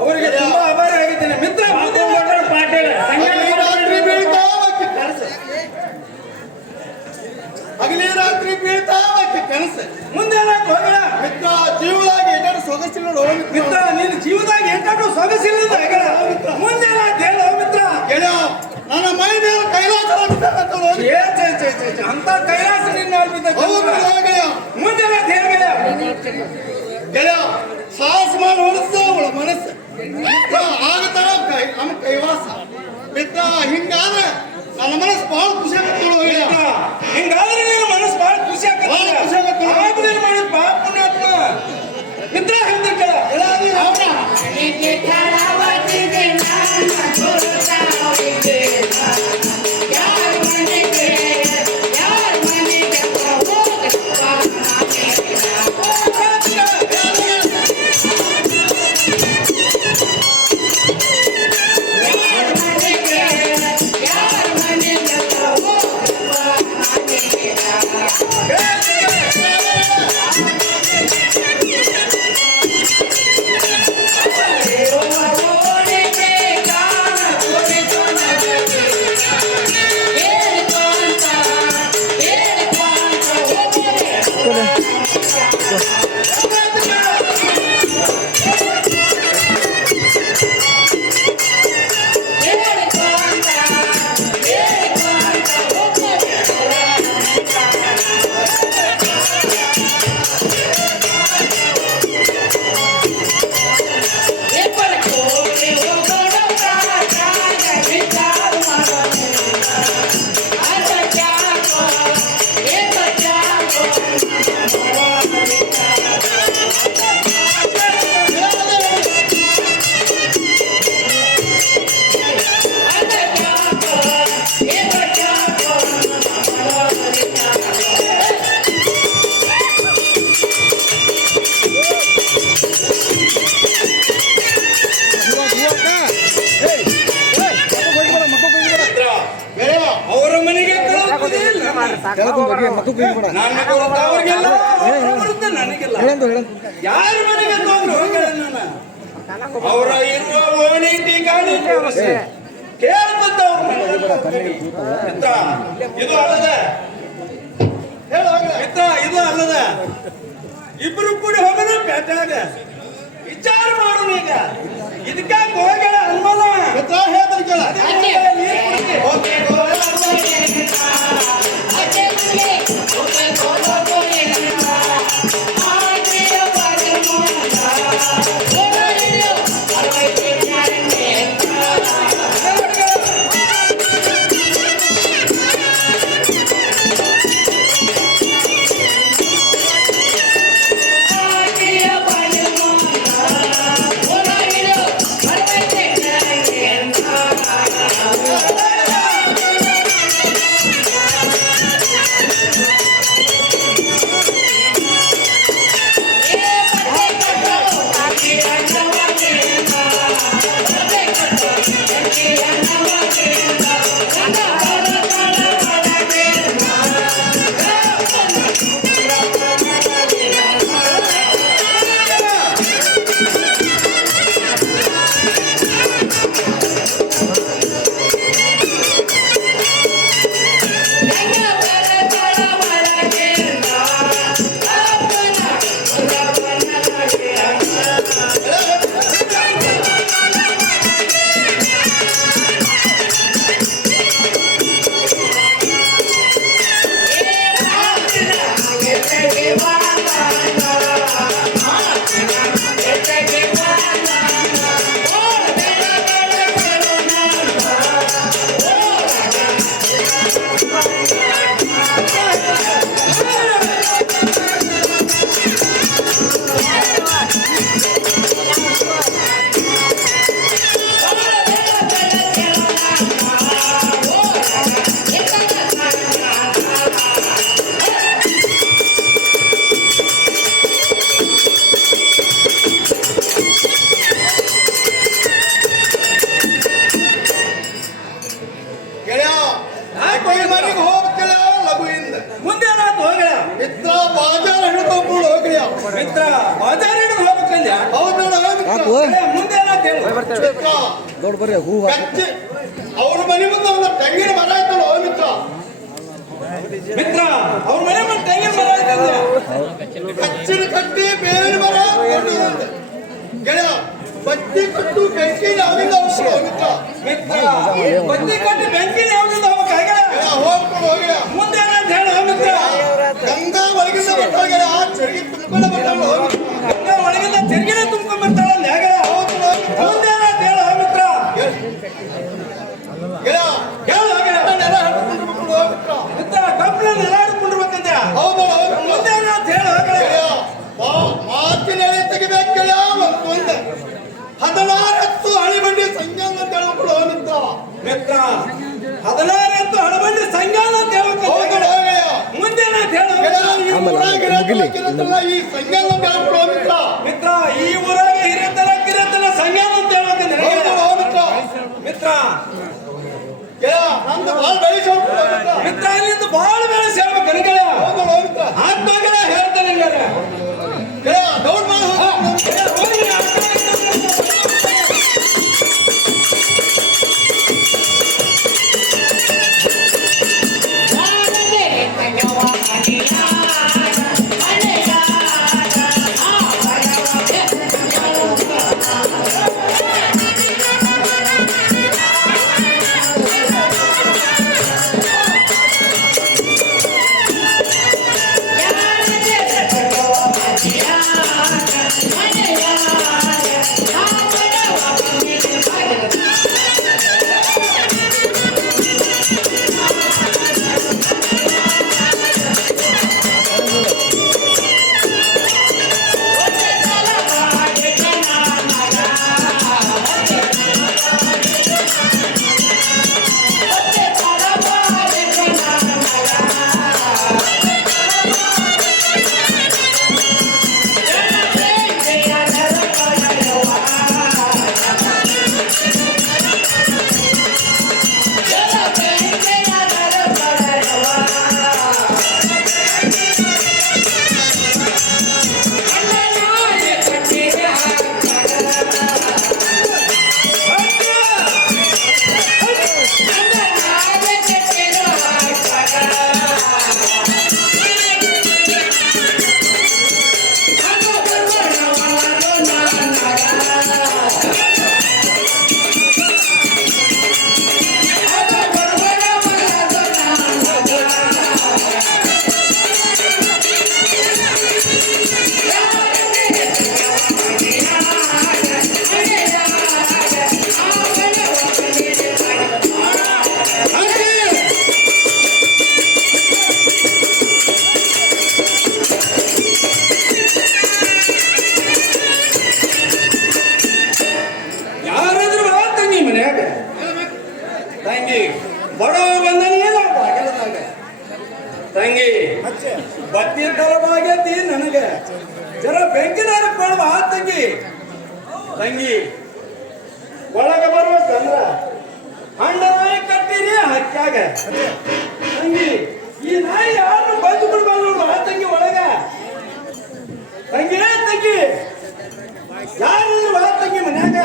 ಅವರಿಗೆ ತುಂಬಾ ಆಭಾರ ಆಗಿದ್ದೇನೆ ಮಿತ್ರ ಪಾಟೀಲ್ ಹಗಲಿ ರಾತ್ರಿ ಬೀಳ್ತಾ ಕನಸು ಮುಂದೆ ಹೋಗಲ್ಲ ಮಿತ್ರ ಜೀವದಾಗ ಏನಾದ್ರು ಸೊಗಸಿಲ್ಲ ಮಿತ್ರ ನಿನ್ನ ಜೀವದಾಗ ಏನಾದ್ರು ಸೊಗಸಿಲ್ಲದ ಮುಂದೆ ಹೇಳೋ ಮಿತ್ರ ಗೆಳೆಯ ನನ್ನ ಮೈ ಮೇಲೆ ಕೈಲಾಸ ಅಂತ ಕೈಲಾಸ ನಿನ್ನ ಗೆಳೆಯ ಮುಂದೆ ಗೆಳೆಯ ಸಾಹಸ ಮಾಡಿ ಹೊಡೆದ ನನ್ನ ಮನಸ್ಸು ಬಹಳ ಖುಷಿ ಆಗುತ್ತೆ ನೋಡು ಗೆಳೆಯ. ಹಿಂಗಾದ್ರೆ ನಿನ್ನ ಮನಸ್ಸು ಬಹಳ ಖುಷಿ ಬಹಳ ಖುಷಿ ಆಗತ್ತೆ. ಆಗತ್ತೆ. ಆಗದೇನು ಮಾಡಿದ ಪಾಪ ಪುಣ್ಯಾತ್ಮ ಇದ್ರೆ ಹಿಂದೆ ಕೇಳ ಗೆಳೆಯ, ಅವರ ಮನೆಗೆ ಕಳುಹಿಸುವುದೇ ಇಲ್ಲ. ನನ್ನ ಕೊರತೆ ಅವ್ರಿಗೆಲ್ಲ, ಅವ್ರ ಕೊರತೆ ನನಗಿಲ್ಲ. ಯಾರ ಮನೆಗೆ ಹೋದ್ರು ಅವರ ಇರುವ ಓಣಿ ಗಾಡಿ ಕೇಳ್ತಂತ ಮಿತ್ರ ಇದು ಅಲ್ಲದೆ ಹೇಳು ಗೆಳೆಯ. ಮಿತ್ರ ಇದು ಅಲ್ಲದೆ ಇಬ್ರು ಕೂಡಿ ಹೋಗೋಣ ಪೇಟೆಯಾಗ ವಿಚಾರ ಮಾಡೋಣ ಈಗ ಇದಕ್ಕಾಗ ಹೋಗ್ಯಾಳ ಅನ್ಮಲ ಮಿತ್ರ ಹೇಳ್ತಾರೆ ಕೇಳ. ಓಕೆ ದೊಡ್ಡ ಬರ್ರಿ ಹೂ ಅವ್ರ ಮನೆ ಮುಂದೆ ಒಂದು ತೆಂಗಿನ ಮರ ಆಯ್ತಲ್ಲ ಮಿತ್ರ ಮಿತ್ರ ಅವ್ರ ಮನೆ ಮುಂದೆ ತೆಂಗಿನ ಮರ ಆಯ್ತಲ್ಲ ಹಚ್ಚಿನ ಕಟ್ಟಿ ಬೇವಿನ ಮರ ದೊಡ್ಡದಂತೆ ಗೆಳೆಯ ಬತ್ತಿ ಕಟ್ಟು ಬೆಂಕಿ ಯಾವಿಂದ ಮಿತ್ರ ಮಿತ್ರ ಬತ್ತಿ ಕಟ್ಟಿ ಬೆಂಕಿ ಯಾವಿಂದ ಹೋಗಕ್ಕಾಗಲ್ಲ ಹೋಗ್ಕೊಂಡು ಹೋಗಿ ಮುಂದೆ ಏನಂತ ಹೇಳ ಮಿತ್ರ ಗಂಗಾ ಒಳಗಿಂದ ಬರ್ತಾಳೆ ಆ ಚರಿಗೆ ತುಂಬಿಕೊಂಡ ಬರ್ತಾಳೆ ಗಂಗಾ ಒಳಗಿಂದ ಚರಿಗಿನ ತುಂಬ್ಕೊಂಡ್ ಬರ್ತಾಳ ಮುಂದೆ ಏನಂತ ಹೇಳ ಮಿತ್ರ ಗೆಳೆಯ ಹೇಳ ಆಮೇಲೆ ಮುಗಿಲಿ. ಈ ಸಂಜ್ಞಾನ ಅಂತ ಹೇಳ್ಬಿಡು ಮಿತ್ರ. ಮಿತ್ರ ಈ ಊರಾಗ ಹಿರಿಯತನ ಕಿರಿಯತನ ಸಂಜ್ಞಾನ ಅಂತ ಹೇಳ್ಬೇಕು ನನಗೆ. ಹೌದು ಮಿತ್ರ. ಮಿತ್ರ ಗೆಳೆಯ, ನಂದು ಭಾಳ ಬೆಳೆಸಿ ಹೋಗ್ಬಿಡು ಮಿತ್ರ. ಮಿತ್ರ ಇಲ್ಲಿಂದ ಬಹಳ ಬೆಳೆಸಿ ಹೇಳ್ಬೇಕು ನನಗೆ. ಹೌದು ಮಿತ್ರ. ಆತ್ಮಗಳ ಹೇಳ್ತಾನೆ ಹಂಗಾರೆ. ಗೆಳೆಯ, ದೌಡ್ ಮಾಡಿ ಹೋಗು. ಹೋಗಿ ಆತ್ಮ ತಂಗಿ ಬಡವ ಬಂದನೇನ ಬಾಗಿಲದಾಗ ತಂಗಿ ಬತ್ತಿ ತಲವಾಗೈತಿ ನನಗೆ ಜರ ಬೆಂಕಿನಾರ ಕೊಡುವ ತಂಗಿ ತಂಗಿ ಒಳಗ ಬರ್ಬೇಕಂದ್ರ ಹಣ್ಣ ನಾಯಿ ಕಟ್ಟಿರಿ ಹಕ್ಕಾಗ ತಂಗಿ ಈ ನಾಯಿ ಯಾರು ಬಂದು ಬಿಡ್ಬಾರ್ದು ಆ ತಂಗಿ ಒಳಗ ತಂಗಿ ತಂಗಿ ಯಾರು ಆ ತಂಗಿ ಮನ್ಯಾಗ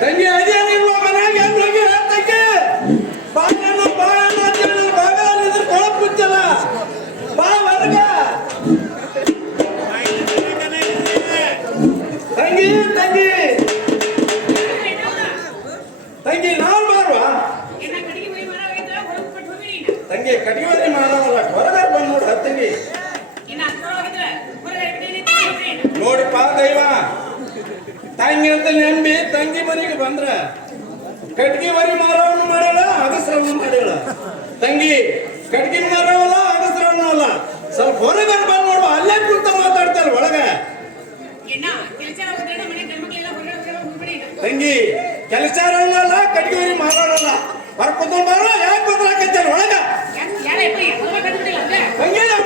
ತಂಗಿ ಅದೇನಿಲ್ವ ಮನೆಗೆ ತಂಗಿ ತಂಗಿ ಬಾಳಣ್ಣ ಬಾಳಣ್ಣ ಅಂತೇಳಿ ಬಾಗಲ ನಿಂದ್ರೆ ಕೊಳಕ್ ಕೂತಲ್ಲ ಬಾ ಹೊರಗ ತಂಗಿ ತಂಗಿ ತಂಗಿ ನಾವ್ ಬಾರ್ವಾ ತಂಗಿ ಕಟಿವರಿ ಮಾಡೋದಲ್ಲ ಹೊರಗ ಬಂದ್ ನೋಡ್ರ ತಂಗಿ ನೋಡಿಪ್ಪ ದೈವ ತಂಗಿ ಅಂತ ನಂಬಿ ತಂಗಿ ಮನೆಗೆ ಬಂದ್ರ ಕಟ್ಗಿ ಮರಿ ಮಾರವನ್ನು ಮಾಡ್ಯಾಳ ಅಗಸ್ರವನ್ನು ಮಾಡ್ಯಾಳ ತಂಗಿ ಕಟ್ಗಿ ಮಾರವಲ್ಲ ಅಗಸ್ರವನ್ನು ಅಲ್ಲ ಸ್ವಲ್ಪ ಹೊರಗೆ ಬಂದ್ ನೋಡುವ ಅಲ್ಲೇ ಕುಂತ ಮಾತಾಡ್ತಾರ ಒಳಗ ತಂಗಿ ಕೆಲಸಾರ ಅಲ್ಲ ಕಟ್ಗಿ ಮರಿ ಮಾರೋರಲ್ಲ ಹೊರಕೊಂಡ್ ಮಾರೋ ಯಾಕೆ ಬಂದ್ರಾಕೈತಾರ ಒಳಗ ತಂಗಿ ನಾ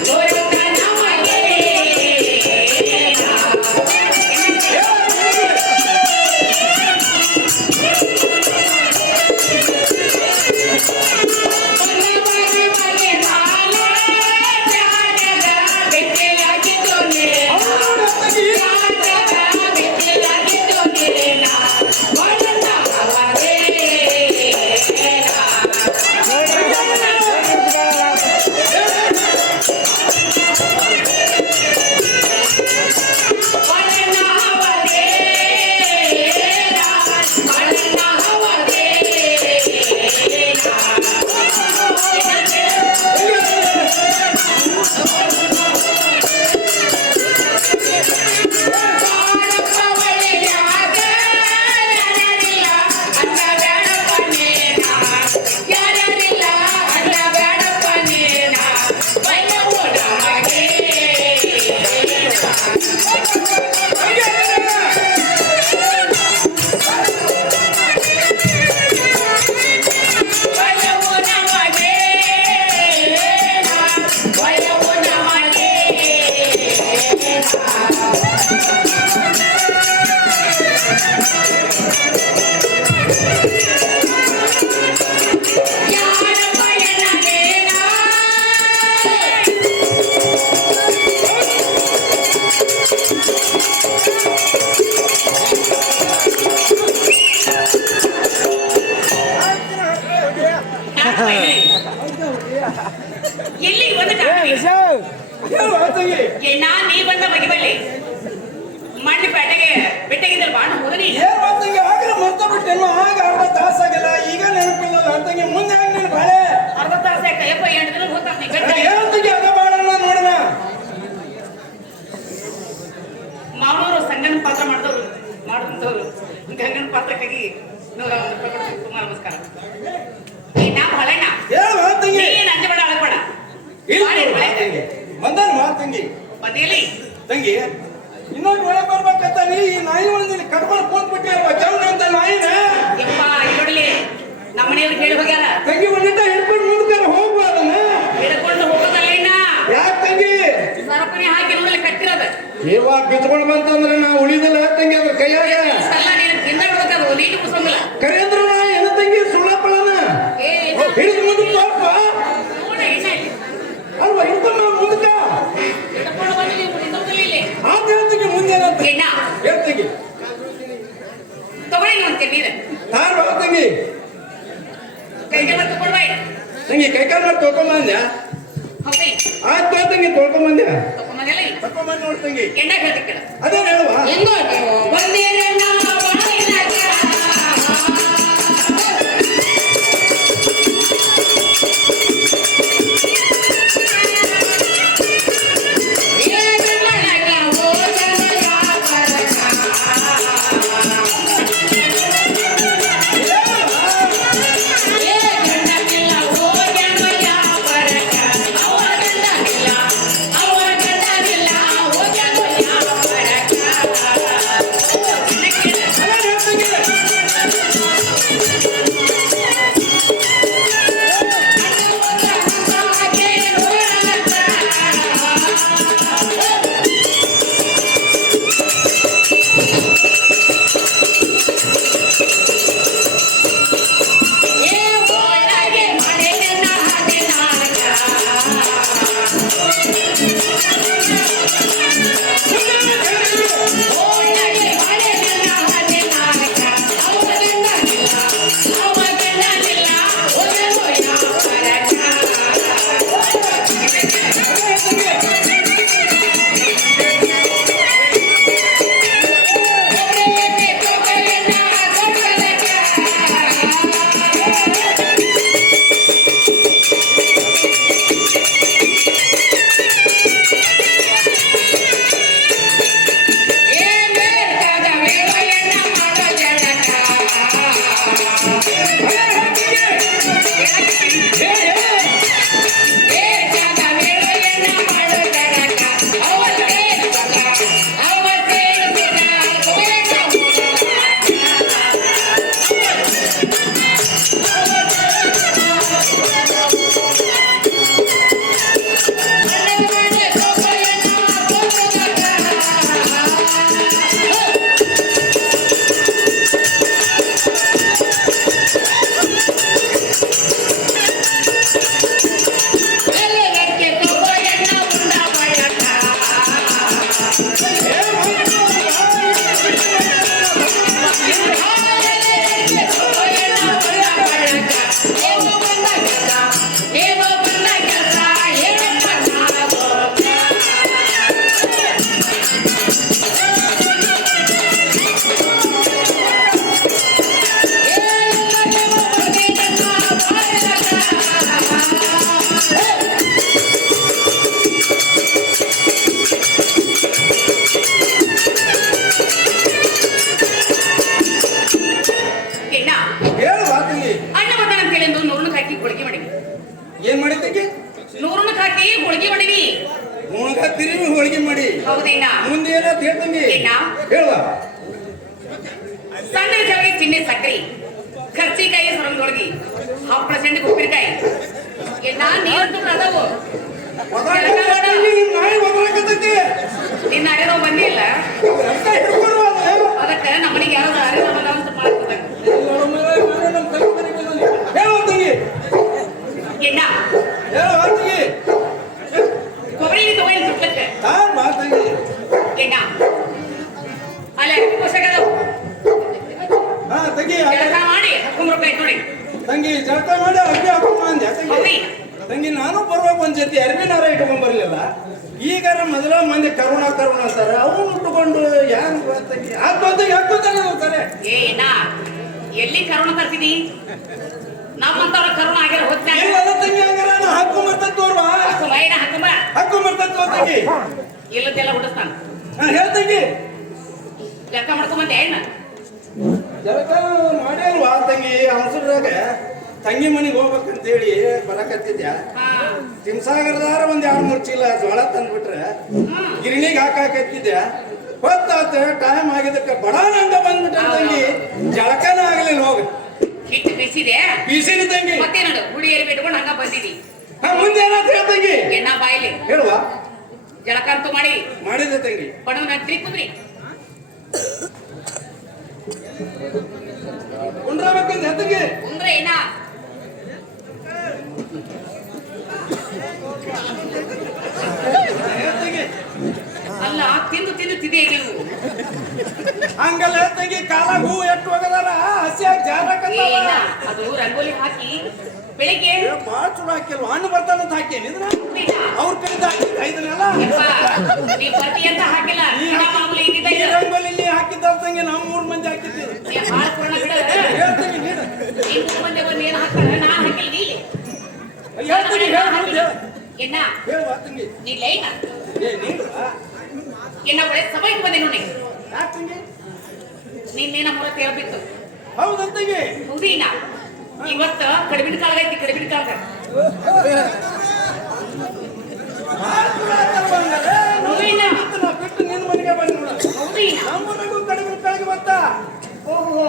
Boy, ಎಲ್ಲಿ ಒಂದು ಕಾರಣವಿಲ್ಲ. ಹೇಳುವ ತಂಗಿ ಎಣ್ಣ ನೀ ಬಂದ ಮಗಿಬಲ್ಲಿ ಮಣ್ಣು ಪೇಟೆಗೆ ಬೆಟ್ಟಗಿದ್ದಲ್ಲಿ ಬಾಣ ಹೋದನಿ. ಏನ್ ತಂಗಿ ಆಗ್ಲೇ ಮರ್ತ ಬಿಟ್ಟೇನು ಆಗ ಅರ್ಧ ತಾಸಾಗಿಲ್ಲ ಈಗ ನೆನಪಿಲ್ಲ ತಂಗಿ ಮುಂದೆ ಆಗಿ ನೀನು ಬಾಳೆ ಅರ್ಧ ತಾಸ ಕೈಯಪ್ಪ 8 ದಿನ ಹೋಗ್ತಾನೆ ಏನು ತಂಗಿ ಅದ ಬಾಳನ್ನ ನೋಡೋಣ ಮಾವನವರು ಸಂಗನ ಪಾತ್ರ ಮಾಡಿದವರು ಗಂಗನ ಪಾತ್ರಕ್ಕಾಗಿ ತುಂಬಾ ನಮಸ್ಕಾರ. ನಾ ಹೊಳೆಣ್ಣ ಹೇಳುವ ತಂಗಿ ನೀನ್ ಅಂಜ ಬೇಡ ಅಳಬೇಡ ಬಂದಾನ ಮಾ ತಂಗಿ ಬದಿಯಲ್ಲಿ ತಂಗಿ ಇನ್ನೊಂದು ಒಳಗೆ ಬರ್ಬೇಕಂತ ನೀ ಈ ನಾಯಿ ಒಳಗೆ ಕಟ್ಕೊಂಡು ಕೂತ್ಬಿಟ್ಟಿರುವ ಚೌನ ಅಂತ ನಾಯಿನ ಯಪ್ಪ ಇಲ್ಲೊಡಲಿ ನಮ್ಮನೆಯವ್ರು ಹೇಳಿ ಹೋಗ್ಯಾರ ತಂಗಿ ಒಂದಿಟ್ಟ ಹಿಡ್ಕೊಂಡು ಮುಂದಕ್ಕೆ ಹೋಗುವ ಅದನ್ನ ಹಿಡ್ಕೊಂಡು ಹೋಗೋದಲ್ಲ ಇನ್ನ ಯಾಕೆ ತಂಗಿ ಸರಪಣಿ ಹಾಕಿ ನೋಡಲಿ ಕಟ್ಟಿರೋದ ಇವಾಗ ಬಿಚ್ಕೊಂಡು ಬಂತಂದ್ರೆ ನಾ ಉಳಿದಿಲ್ಲ ತಂಗಿ ಅದ್ರ ಕೈಯಾಗ ಅಲ್ಲ ನೀನು ತಿಂದ ಬಿಡ್ಬೇಕಾದ್ರು ನೀನು ಕುಸಂಗಿಲ್ಲ ಕರೆಯಂದ್ರ ನಾ ಏನು ತಂಗಿ ಸುಳ್ಳಪ್ಪಳನ ಹಿಡಿದು ಮುಂದಕ್ಕೆ ಸ್ವಲ್ಪ ನೋಡ ಇನ್ನ ಇಲ್ಲಿ ಅಲ್ವಾ ಹಿಡ್ಕೊಂಡ ಮುಂದಕ್ಕ ಹಿಡ್ಕೊಂಡು ಬಂದು ನೀವು ನಿಂತಲ್ಲಿ ಇಲ್ಲಿ ಆ ಹೇಳ್ತಂಗಿ ಮುಂದೆ ಏನಂತ ಎಣ್ಣ ಹೇಳ್ತಂಗಿ ತಗೊಳ್ಳಿ ಅಂತೀರಿ ನೀನು ತಾನು ತಂಗಿ ಕೈಗೆ ಬರ್ತು ಕೊಡ್ಬಾಯ್ ತಂಗಿ ಕೈಕಾಲು ಮಾಡಿ ತೊಳ್ಕೊಂಬಂದ್ಯಾ ಹೌದಿ ಆಯ್ತು ತಂಗಿ ತೊಳ್ಕೊಂಬಂದ್ಯಾ ತಗೊಂಬಂದೆಲ್ಲ ತೊಳ್ಕೊಂಬಂದ್ ನೋಡ್ ತಂಗಿ ಎಣ್ಣ ಹೇಳ್ತಿಕ್ಕಳ ಅದೇ ಹೇಳುವ ಹೆಂಗೋ ಬಂದೇನೆ ನಮ್ಮ ಬಾಯಿನಾಗ ಏನ್ ಮಾಡಿ ತಂಗಿ ನೂರನ್ನ ಹಾಕಿ ಹೋಳಿಗೆ ಮಾಡಿನಿ ಮುಣಗ ತಿರುವಿ ಹೋಳಿಗೆ ಮಾಡಿ ಹೌದೇನ ಮುಂದೆ ಏನಂತ ಹೇಳ್ತಂಗಿ ಏನ ಹೇಳುವ ಸಣ್ಣ ಜಾಗಿ ಚಿನ್ನೆ ಸಕ್ರಿ ಖರ್ಚಿಕಾಯಿ ಸೊರಂಗೊಳಗಿ ಹಪ್ಪಳ ಸೆಂಡ್ ಉಪ್ಪಿನಕಾಯಿ ಏನ ನೀರಂತೂ ಅದಾವು ನಾಯಿ ಒದರಾಕತೈತಿ ನಿನ್ನ ಅರೆದೋ ಬಂದಿಲ್ಲ ಅದಕ್ಕೆ ನಮ್ಮನಿಗೆ ಯಾವ್ದು ಅರೆದೋ ಬಂದ ಅಂತ ಮಾಡ್ತಾರೆ ಹೇಳುವ ತಂಗಿ ಏನ ಹೇಳುವ ತಂಗಿ ಕೊಬ್ಬರಿ ತಗೊಂಡು ಸುಟ್ಲಕ್ಕೆ ತಂಗಿ ಏನ ಅಲ್ಲ ಪುಸ್ತಕದ ಹಾ ತಂಗಿ ಕೆಲಸ ಮಾಡಿ 10 ರೂಪಾಯಿ ನೋಡಿ ತಂಗಿ ಜಳಕ ಮಾಡಿ ಅರ್ಬಿ ಹಾಕೊಂಡ್ ಬಂದೆ ತಂಗಿ ಹೌದಿ ತಂಗಿ ನಾನು ಬರುವಾಗ ಒಂದ್ ಜೊತೆ ಅರ್ಬಿನಾರ ಇಟ್ಕೊಂಡ್ ಬರ್ಲಿಲ್ಲ. ಈಗಾರ ಮೊದಲ ಮಂದಿ ಕರುಣ ಅಂತಾರೆ, ಅವನು ಉಟ್ಕೊಂಡು ಯಾರು ತಂಗಿ ಹಾಕೋತಾನೆ ಹೋಗ್ತಾರೆ. ಏ ಏನ ಎಲ್ಲಿ ಕರುಣ ತರ್ತೀನಿ? ನಮ್ಮಂತವ್ರ ಕರುಣ ಆಗ್ಯಾರ ಹೋಗ್ತಾನೆ. ಇಲ್ಲ ತಂಗಿ ಹಂಗಾರ ನಾ ಹಾಕೊಂಬರ್ತಂತ ತೋರ್ವಾ, ಹಾಕೊಂಬರ್ತಂತ ತೋರ್ ತಂಗಿ. ಇಲ್ಲದೆಲ್ಲ ಹುಡುಸ್ತಾನ. ಹೇಳ್ತಂಗಿ ಲೆಕ್ಕ ಮಾಡ್ಕೊಂಬಂದೆ ಏನ? ಜಲಕ ಮಾಡ್ಯಾಲ್ವಾ ತಂಗಿ? ಅವಸರದಾಗ ತಂಗಿ ಮನೆಗೆ ಹೋಗ್ಬೇಕಂತೇಳಿ ಬರಕತ್ತಿದ್ಯಾ. ತಿಮ್ಸಾಗರದಾರ ಒಂದ್ 2-3 ಚೀಲ ಜೋಳ ತಂದ್ಬಿಟ್ರೆ ಗಿರಣಿಗೆ ಹಾಕಾಕತ್ತಿದ್ಯಾ. ಹೊತ್ತಾತ ಟೈಮ್ ಆಗಿದ್ದಕ್ಕೆ ಬಡಾನಂಗ ಬಂದ್ಬಿಟ್ಟ ತಂಗಿ. ಜಳಕನ ಆಗ್ಲಿಲ್ಲ. ಹೋಗ ಹಿಟ್ಟು ಬಿಸಿದೆ ಬೀಸಿನ ತಂಗಿ. ಮತ್ತೆ ನೋಡು ಹುಡಿಯರಿ ಬಿಟ್ಕೊಂಡು ಹಂಗ ಬಂದಿದಿ. ಮುಂದೆ ಏನಾದ್ರು ಹೇಳ ತಂಗಿ. ಎಣ್ಣ ಬಾಯಿಲಿ ಹೇಳುವ. ಜಳಕ ಅಂತೂ ಮಾಡಿದೆ ತಂಗಿ. ಬಡವ ನಟ್ರಿ ಕುದ್ರಿ ಕುಂಡ್ರಬೇಕಂತ ತಂಗಿ. ಕುಂದ್ರೆ ಏನ ಅಲ್ಲ ತಿಂದು ತಿದೆ ನೀವು ಹಂಗಲ್ಲ ತಂಗಿ. ಕಾಲಾಗ ಹೂ ಎಟ್ಟು ಹೋಗದಾರ ಹಸಿಯಾಗಿ ಜಾರಕಂತಾವ. ಅದು ರಂಗೋಲಿ ಹಾಕಿ ಬೆಳಿಗ್ಗೆ ಬಾಳ ಚಲೋ ಹಾಕಿಲ್ವ? ಹಣ್ಣು ಬರ್ತಾನಂತ ಹಾಕೇನಿ ಅವ್ರ ಕೈಯಿಂದ ಇದನ್ನೆಲ್ಲ ನೀ ಬರ್ತಿ ಅಂತ ಹಾಕಿಲ್ಲ. ಮಾಮೂಲಿ ಈ ರಂಗೋಲಿ ಹಾಕಿದ್ದ ತಂಗಿ. ನಾವು 3 ಮಂದಿ ಹಾಕಿದ್ದೀವಿ. ಭಾಳ ಪುರಾಣ ಬಿಡ. ಹೇಳ್ತೀನಿ ನೀನು. ಈ 3 ಮಂದಿ ಬಂದು ಏನು ಹಾಕ್ತಾರೆ? ನಾ ಹಾಕಿಲ್ಲ ನೀ ಹೇಳ್ತೀನಿ. ಎನ್ನ ಹೇಳುವ ತಂಗಿ. ನೀ ಲೈನ ನೀಡುವ ಎನ್ನ ಒಳ್ಳೆ ಸಭೆಗೆ ಬಂದೆ ನೋಡಿ. ಯಾಕೆ ತಂಗಿ? ನಿನ್ನೇನ ಮೂರ ತೇಳ್ಬಿತ್ತು. ಹೌದಂತಂಗಿ. ಹೌದೀನ ಇವತ್ತ ಕಡಿಬಿನ ಕಾಲ ಐತಿ. ಕಡಿಬಿನ ಕಾಲ ಬಿಟ್ಟು ನಿನ್ನ ಮನೆಗೆ ಬಂದು ನೋಡ. ಹೌದೀನ ನಮ್ಮನೆಗೂ ಕಡಿಮೆ ಕಳಗೆ ಬತ್ತ.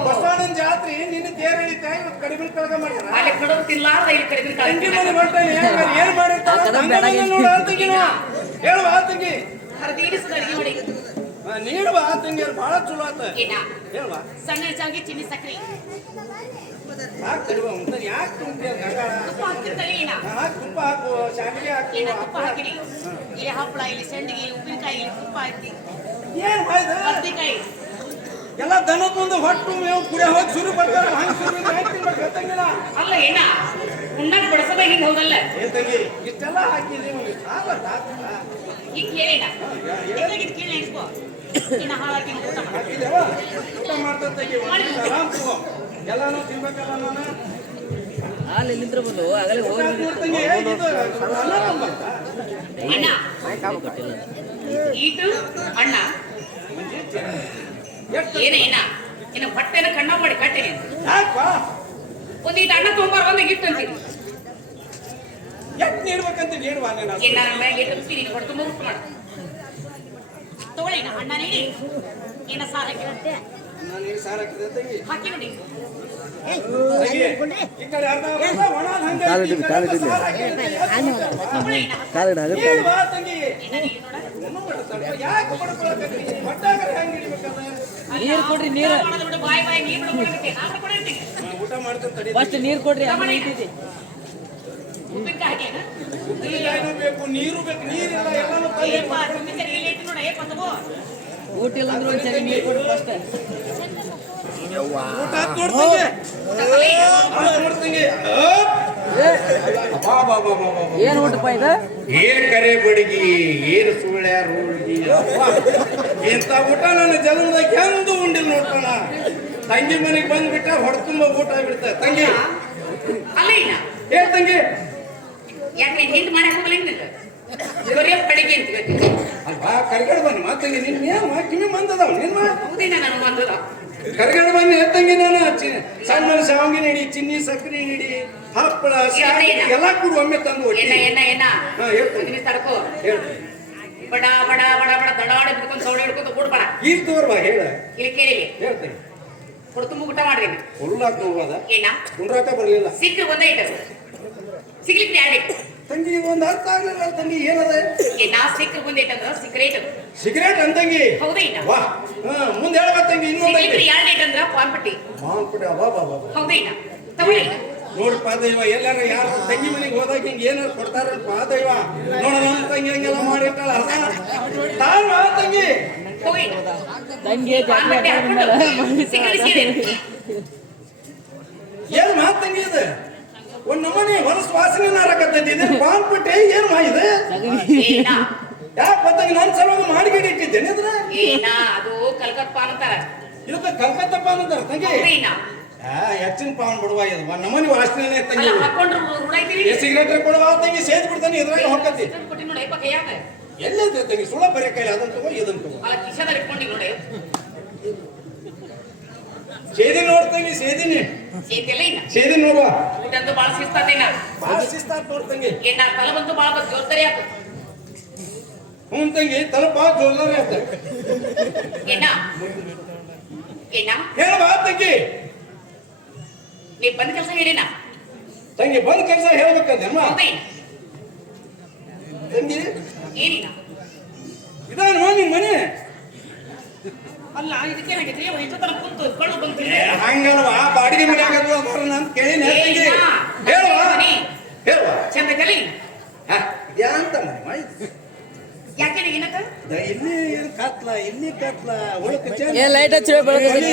ಬಸವಣ್ಣನ ಜಾತ್ರೆ ನಿನ್ನ ತೇರ ಹಿಡಿತಾ ಇವತ್ತು ಕಡಿಮೆ ಕಳಗ ಮಾಡ್ಯಾರ. ಅಲ್ಲಿ ಕಡವು ತಿನ್ಲಾರ್ದ ಇಲ್ಲಿ ಕಡಿಬಿನ ಕಾಲ ತಂಗಿ ಮನೆ ಹೊರಟ ಏನ್ ಮಾಡಿರ್ತಾರ ನೋಡ ತಂಗಿ. ಹೇಳುವ ತಂಗಿ. ಹರಿದೀರಿಸದ ಅಡಿಗೆ ಮಾಡಿ ನೀಡುವ ತಂಗಿ. ಬಹಳ ಚಲೋ ಆತ. ಏನ ಹೇಳುವ. ಸಣ್ಣ ಚಾಗಿ ಚಿನ್ನಿ ಸಕ್ರಿ ಯಾಕೆ ತರುವ ಯಾಕೆ ತುಂಬ್ತೀಯ? ತುಪ್ಪ ಹಾಕ್ತಿರ್ತಾರೆ. ಏನ ತುಪ್ಪ ಹಾಕು, ಶಾವಿಗೆ ಹಾಕು. ಏನ ತುಪ್ಪ ಹಾಕಿರಿ. ಇಲ್ಲಿ ಹಪ್ಪಳ, ಇಲ್ಲಿ ಸಂಡಿಗೆ, ಉಪ್ಪಿನಕಾಯಿ, ಇಲ್ಲಿ ತುಪ್ಪ ಹಾಕಿ ಏನ್ ಬಾಯ್ದು ಬದ್ನಿಕಾಯಿ ಎಲ್ಲ ದನದ ಮುಂದೆ ಹೊಟ್ಟು ಮೇವು ಕುಡಿಯ ಹೋಗಿ ಶುರು ಬರ್ತಾರ. ಹಂಗೆ ಶುರು ತಂಗಿನ ಅಲ್ಲ ಏನ ಉಣ್ಣಾಗ ಬಡಸದ ಹಿಂಗ ಹೌದಲ್ಲ. ತಂಗಿ ಇಷ್ಟೆಲ್ಲ ಹಾಕಿದ್ರಿ ಈಗ ಕೇಳಿನ ಇದು ಕೇಳಿ ನೆನ್ಸ್ಕೋ. ಇನ್ನ ಹಾಳಾಕಿ ಊಟ ಮಾಡ ಹಾಕಿದೇವ ಊಟ ಮಾಡ್ತಾ ತಂಗಿ. ಆರಾಮ್ ತಗೋ. ಎಲ್ಲಾನು ತಿನ್ಬೇಕಲ್ಲ ನಾನು. ಅಲ್ಲಿ ನಿಂತಿರ್ಬೋದು ಆಗಲೇ ಹೋಗಿ ತಂಗಿ ಅಣ್ಣ ಈಟು ಅಣ್ಣ ಏನ ಏನ ಇನ್ನು ಹೊಟ್ಟೆನ ಕಣ್ಣ ಮಾಡಿ ಕಟ್ಟಿನಿ. ಯಾಕಪ್ಪ ಒಂದೀಟ ಅಣ್ಣ ತೊಗೊಂಬಾರ ಒಂದು ಗಿಫ್ಟ್ ಅಂತೀನಿ. ಎಷ್ಟು ನೀಡ್ಬೇಕಂತ ನೀಡುವ ನೀನು. ಏನಾರ ಮ್ಯಾಗ ಇಟ್ಟಿರ್ತೀನಿ ಹೊಟ್ಟೆ ತುಂಬ ಊಟ ಮಾಡ ತಗೊಳ್ಳಿ. ಅಣ್ಣ ನೀಡಿ ಏನ ಸಾರ ಹಾಕಿರಂತೆ ನಾನು ಈಗ ಸಾರ ಹಾಕಿದೆ ತಂಗಿ. ಹಾಕಿ ನೋಡಿ. ಈ ಕಡೆ ಅರ್ಧ ಒಣದ ಹಂಗೆ ನೀಡುವ ತಂಗಿ. ಯಾಕೆ ಬಡ್ಕೊಳಕತ್ತಿ? ಹೊಟ್ಟಾಗರ ಹೆಂಗೆ ಹಿಡಿಬೇಕಂದ್ರೆ ನೀರು ಕೊಡ್ರಿ. ನೀರು ಬಾಯ್ ಬಾಯ್ ನೀರು ಬಿಡ್ಕೊಡ್ತೀನಿ. ನಾನು ಕೊಡ್ತೀನಿ. ಊಟ ಮಾಡ್ತಾನೆ ತಡಿ. ಫಸ್ಟ್ ನೀರು ಕೊಡ್ರಿ. ಆಮೇಲೆ ಇಟ್ಟಿದ್ದಿ ಉಪ್ಪಿನಕಾಯಿ ಹಾಕಿ ಉಪ್ಪಿನಕಾಯಿನೂ ಬೇಕು, ನೀರು ಬೇಕು. ನೀರಿಲ್ಲ ಎಲ್ಲಾನು ಏಪ್ಪ ತುಂಬಿಸರಿ ಇಲ್ಲಿ ಇಟ್ಟು ನೋಡ. ಏಪ್ಪ ತಗೋ ಊಟ ಇಲ್ಲ ಅಂದ್ರೆ ಒಂದ್ಸರಿ ನೀರು ಕೊಡ್ರಿ ಫಸ್ಟ್. ಊಟ ನೋಡ್ತಂಗೆ ನೋಡ್ತಂಗೆ. ಏನು ಊಟಪ್ಪ ಇದು? ಏನ್ ಕರೆ ಬಡಿಗಿ, ಏನ್ ಸುಳ್ಳ್ಯಾರ ಹೋಳ್ಗಿ. ಇಂಥ ಊಟ ನನ್ನ ಜನ್ಮದಾಗ ಎಂದು ಉಂಡಿಲ್ಲ ನೋಡ್ತಾನ. ತಂಗಿ ಮನೆಗೆ ಬಂದ್ಬಿಟ್ಟ ಹೊಡ್ತುಂಬ ಊಟ ಬಿಡ್ತಾರೆ ತಂಗಿ. ಅಲ್ಲ ಇಲ್ಲ ಹೇಳ್ ತಂಗಿ. ಯಾಕೆ ಹಿಂದ್ ಮಾಡಕ್ ಹೋಗಲಿಲ್ಲ ಬರೀ ಪಡಿಗೆ ಅಂತ ಅಲ್ವಾ ಕರ್ಗಡೆ ಬನ್ನಿ ಮಾತಂಗಿ. ನಿನ್ ಕಿವಿ ಮಂದದಾವ ನಿನ್ ಹೌದೇನ ನಾನು ಬಂದದ ಕರ್ಗಡೆ ಬನ್ನಿ ತಂಗಿ. ನಾನು ಸಣ್ಣ ಶಾವಿಗೆ ನೀಡಿ, ಚಿನ್ನಿ ಸಕ್ಕರೆ ನೀಡಿ, ಹಪ್ಪಳ ಎಲ್ಲ ಕೂಡ ಒಮ್ಮೆ ತಂದು ಎಣ್ಣ ಎಣ್ಣ ಎಣ್ಣ ಹೇಳ್ತೀನಿ. ತಡ್ಕೋ ಹೇಳ್ತೀನಿ. ಬಡ ಬಡ ಬಡ ಬಡ ದಡಾಡಿ ಬಿಡ್ಕೊಂಡು ಸೌಡೆ ಹಿಡ್ಕೊಂಡು ಓಡ್ಬೇಡ. ಈಗ ತೋರ್ವಾ ಹೇಳ. ಇಲ್ಲಿ ಕೇಳಿ ಹೇಳ್ತೀನಿ. ಹೊಡ್ತುಂಬ ಊಟ ಮಾಡ್ರಿ. ಹುಲ್ಲಾಕ ನೋಡ್ವಾದ ಏನ ಕುಂಡ್ರಾಕ ಬರ್ಲಿಲ್ಲ. ಸಿಕ್ಕ್ರೆ ಒಂದೇ ಇಟ್ಟು ಸಿಗ್ಲಿಕ್ಕೆ ಯಾರಿಗೆ ತಂಗಿ ಒಂದು ಅರ್ಥ ಆಗ್ಲಿಲ್ಲ ತಂಗಿ. ಏನದ ಏನ ಸಿಕ್ಕ್ರೆ ಒಂದೇ ಇಟ್ಟಂದ್ರ ಸಿಗರೇಟ್ ಸಿಗರೇಟ್ ಅಂತಂಗಿ. ಹೌದೇ ಇಲ್ಲ ವಾ ಮುಂದೆ ಹೇಳ್ಬೇಕ ತಂಗಿ. ಇನ್ನೊಂದು ಸಿಗ್ಲಿಕ್ಕೆ ಎರಡು ಇಟ್ಟಂದ್ರ ಪಾನ್ಪಟ್ಟಿ. ಮಾನ್ಪುಡಿ ಅವಾ ಹೌದೇ ಇಲ್ಲ ತಗೊಳ್ಳಿ. ನೋಡ್ಪಾ ದೈವ. ಎಲ್ಲಾರ ಯಾರು ತಂಗಿ ಮನೆಗೆ ಹೋದಾಗ ಹಿಂಗ ಏನಾರು ಕೊಡ್ತಾರಲ್ಪ ದೈವ. ನೋಡ ನಮ್ಮ ತಂಗಿ ಹಂಗೆಲ್ಲ ಮಾಡಿರ್ತಾಳ. ತಾಳ್ವಾ ತಂಗಿ. ಹೋಗಿ ತಂಗಿ ಪಾನ್ಪಟ್ಟಿ ಹಾಕೊಂಡು ಸಿಗರೇಟ್ ಸೇರಿ ಏನ್ ಮಾತ್ ತಂಗಿ ಇದು? ಒಂದ್ ನಮನಿ ಹೊಲಸು ವಾಸನೆ ನಾರಕತ್ತೈತಿ ಇದು ಪಾನ್ ಪಟ್ಟೆ ಏನ್ ಮಾಡಿದೆ ಏನ ಯಾಕೆ ಬಂದಾಗ ನನ್ ಸಲುವಾಗಿ ಮಾಡಿಗಿಡಿ ಇಟ್ಟಿದ್ದೇನೆ ಅದ್ರ ಏನ ಅದು ಕಲ್ಕತ್ ಪಾನ್ ಅಂತಾರ ಇದಕ್ಕ ಕಲ್ಕತ್ತ ಪಾನ್ ಅಂತಾರ ತಂಗಿ ಏನ ಹೆಚ್ಚಿನ ಪಾನ್ ಬಿಡುವ ಇದು ಒಂದ್ ನಮನಿ ವಾಸನೆ ತಂಗಿ ಅಲ್ಲ ಹಾಕೊಂಡ್ರು ರೂಢೈತಿರಿ ಈ ಸಿಗರೇಟ್ ಕೊಡುವ ತಂಗಿ ಸೇದ್ ಬಿಡ್ತಾನೆ ಇದ್ರಾಗ ಹೊಕ್ಕತಿ ಕೊಟ್ಟಿ ನೋಡಿ ಯಪ್ಪ ಕೈಯಾಗ ಎಲ್ಲೈತೆ ತಂಗಿ ಸುಳ ಬರೀ ಕೈ ಅದನ್ನ ತಗೋ ಇದನ್ನ ತಗೋ ಆ ಕಿಶದಲ್ಲಿ ಇಟ್ಕೊಂಡಿ ನೋಡಿ ಸೇದಿ ನೋಡ್ತಂಗಿ ಸೇದಿನಿ ಸೇತಿಲ್ಲ ಇನ್ನ ಸೇದಿ ನೋಡುವ ಊಟಂತೂ ಬಾಳ ಶಿಸ್ತಾತೇನ ಭಾಳ ಶಿಸ್ತಾತ್ ನೋಡ್ತಂಗಿ ಏನ ತಲೆ ಬಂತು ಬಾಳ ಜವಾಬ್ದಾರಿ ಆತ ಹ್ಞೂ ತಂಗಿ ತಲಪ ಜೋರ್ದಾರಿ ಆತ ಏನ ಏನ ಹೇಳುವ ತಂಗಿ ನೀ ಬಂದ ಕೆಲಸ ಹೇಳಿನ ತಂಗಿ ಬಂದ್ ಕೆಲಸ ಹೇಳ್ಬೇಕಂದಮ್ಮ ಹೌದೇನ ತಂಗಿ ಏನಿನ ಇದಾನ ನಿಮ್ ಮನೆ ಅಲ್ಲ ಇದಕ್ಕೇನಾಗೈತಿ ಎಷ್ಟು ತನಕ ಕುಂತು ಕಳ್ಳು ಬಂತು ಹಂಗಲ್ವಾ ಬಾಡಿಗೆ ಮನ್ಯಾಗ ಬರೋಣ ಅಂತ ಕೇಳಿನ ತಂಗಿ ಹೇಳುವ ಹೇಳುವ ಚಂದ ಕಲಿ ಯಾಂತ ಮನೆ ಯಾಕೆ ಏನಕ್ಕ ಇಲ್ಲಿ ಕತ್ಲ ಇಲ್ಲಿ ಕತ್ಲ ಉಳಕ ಏ ಲೈಟ್ ಹಚ್ಚಿ ಬೆಳಗ್ಗೆ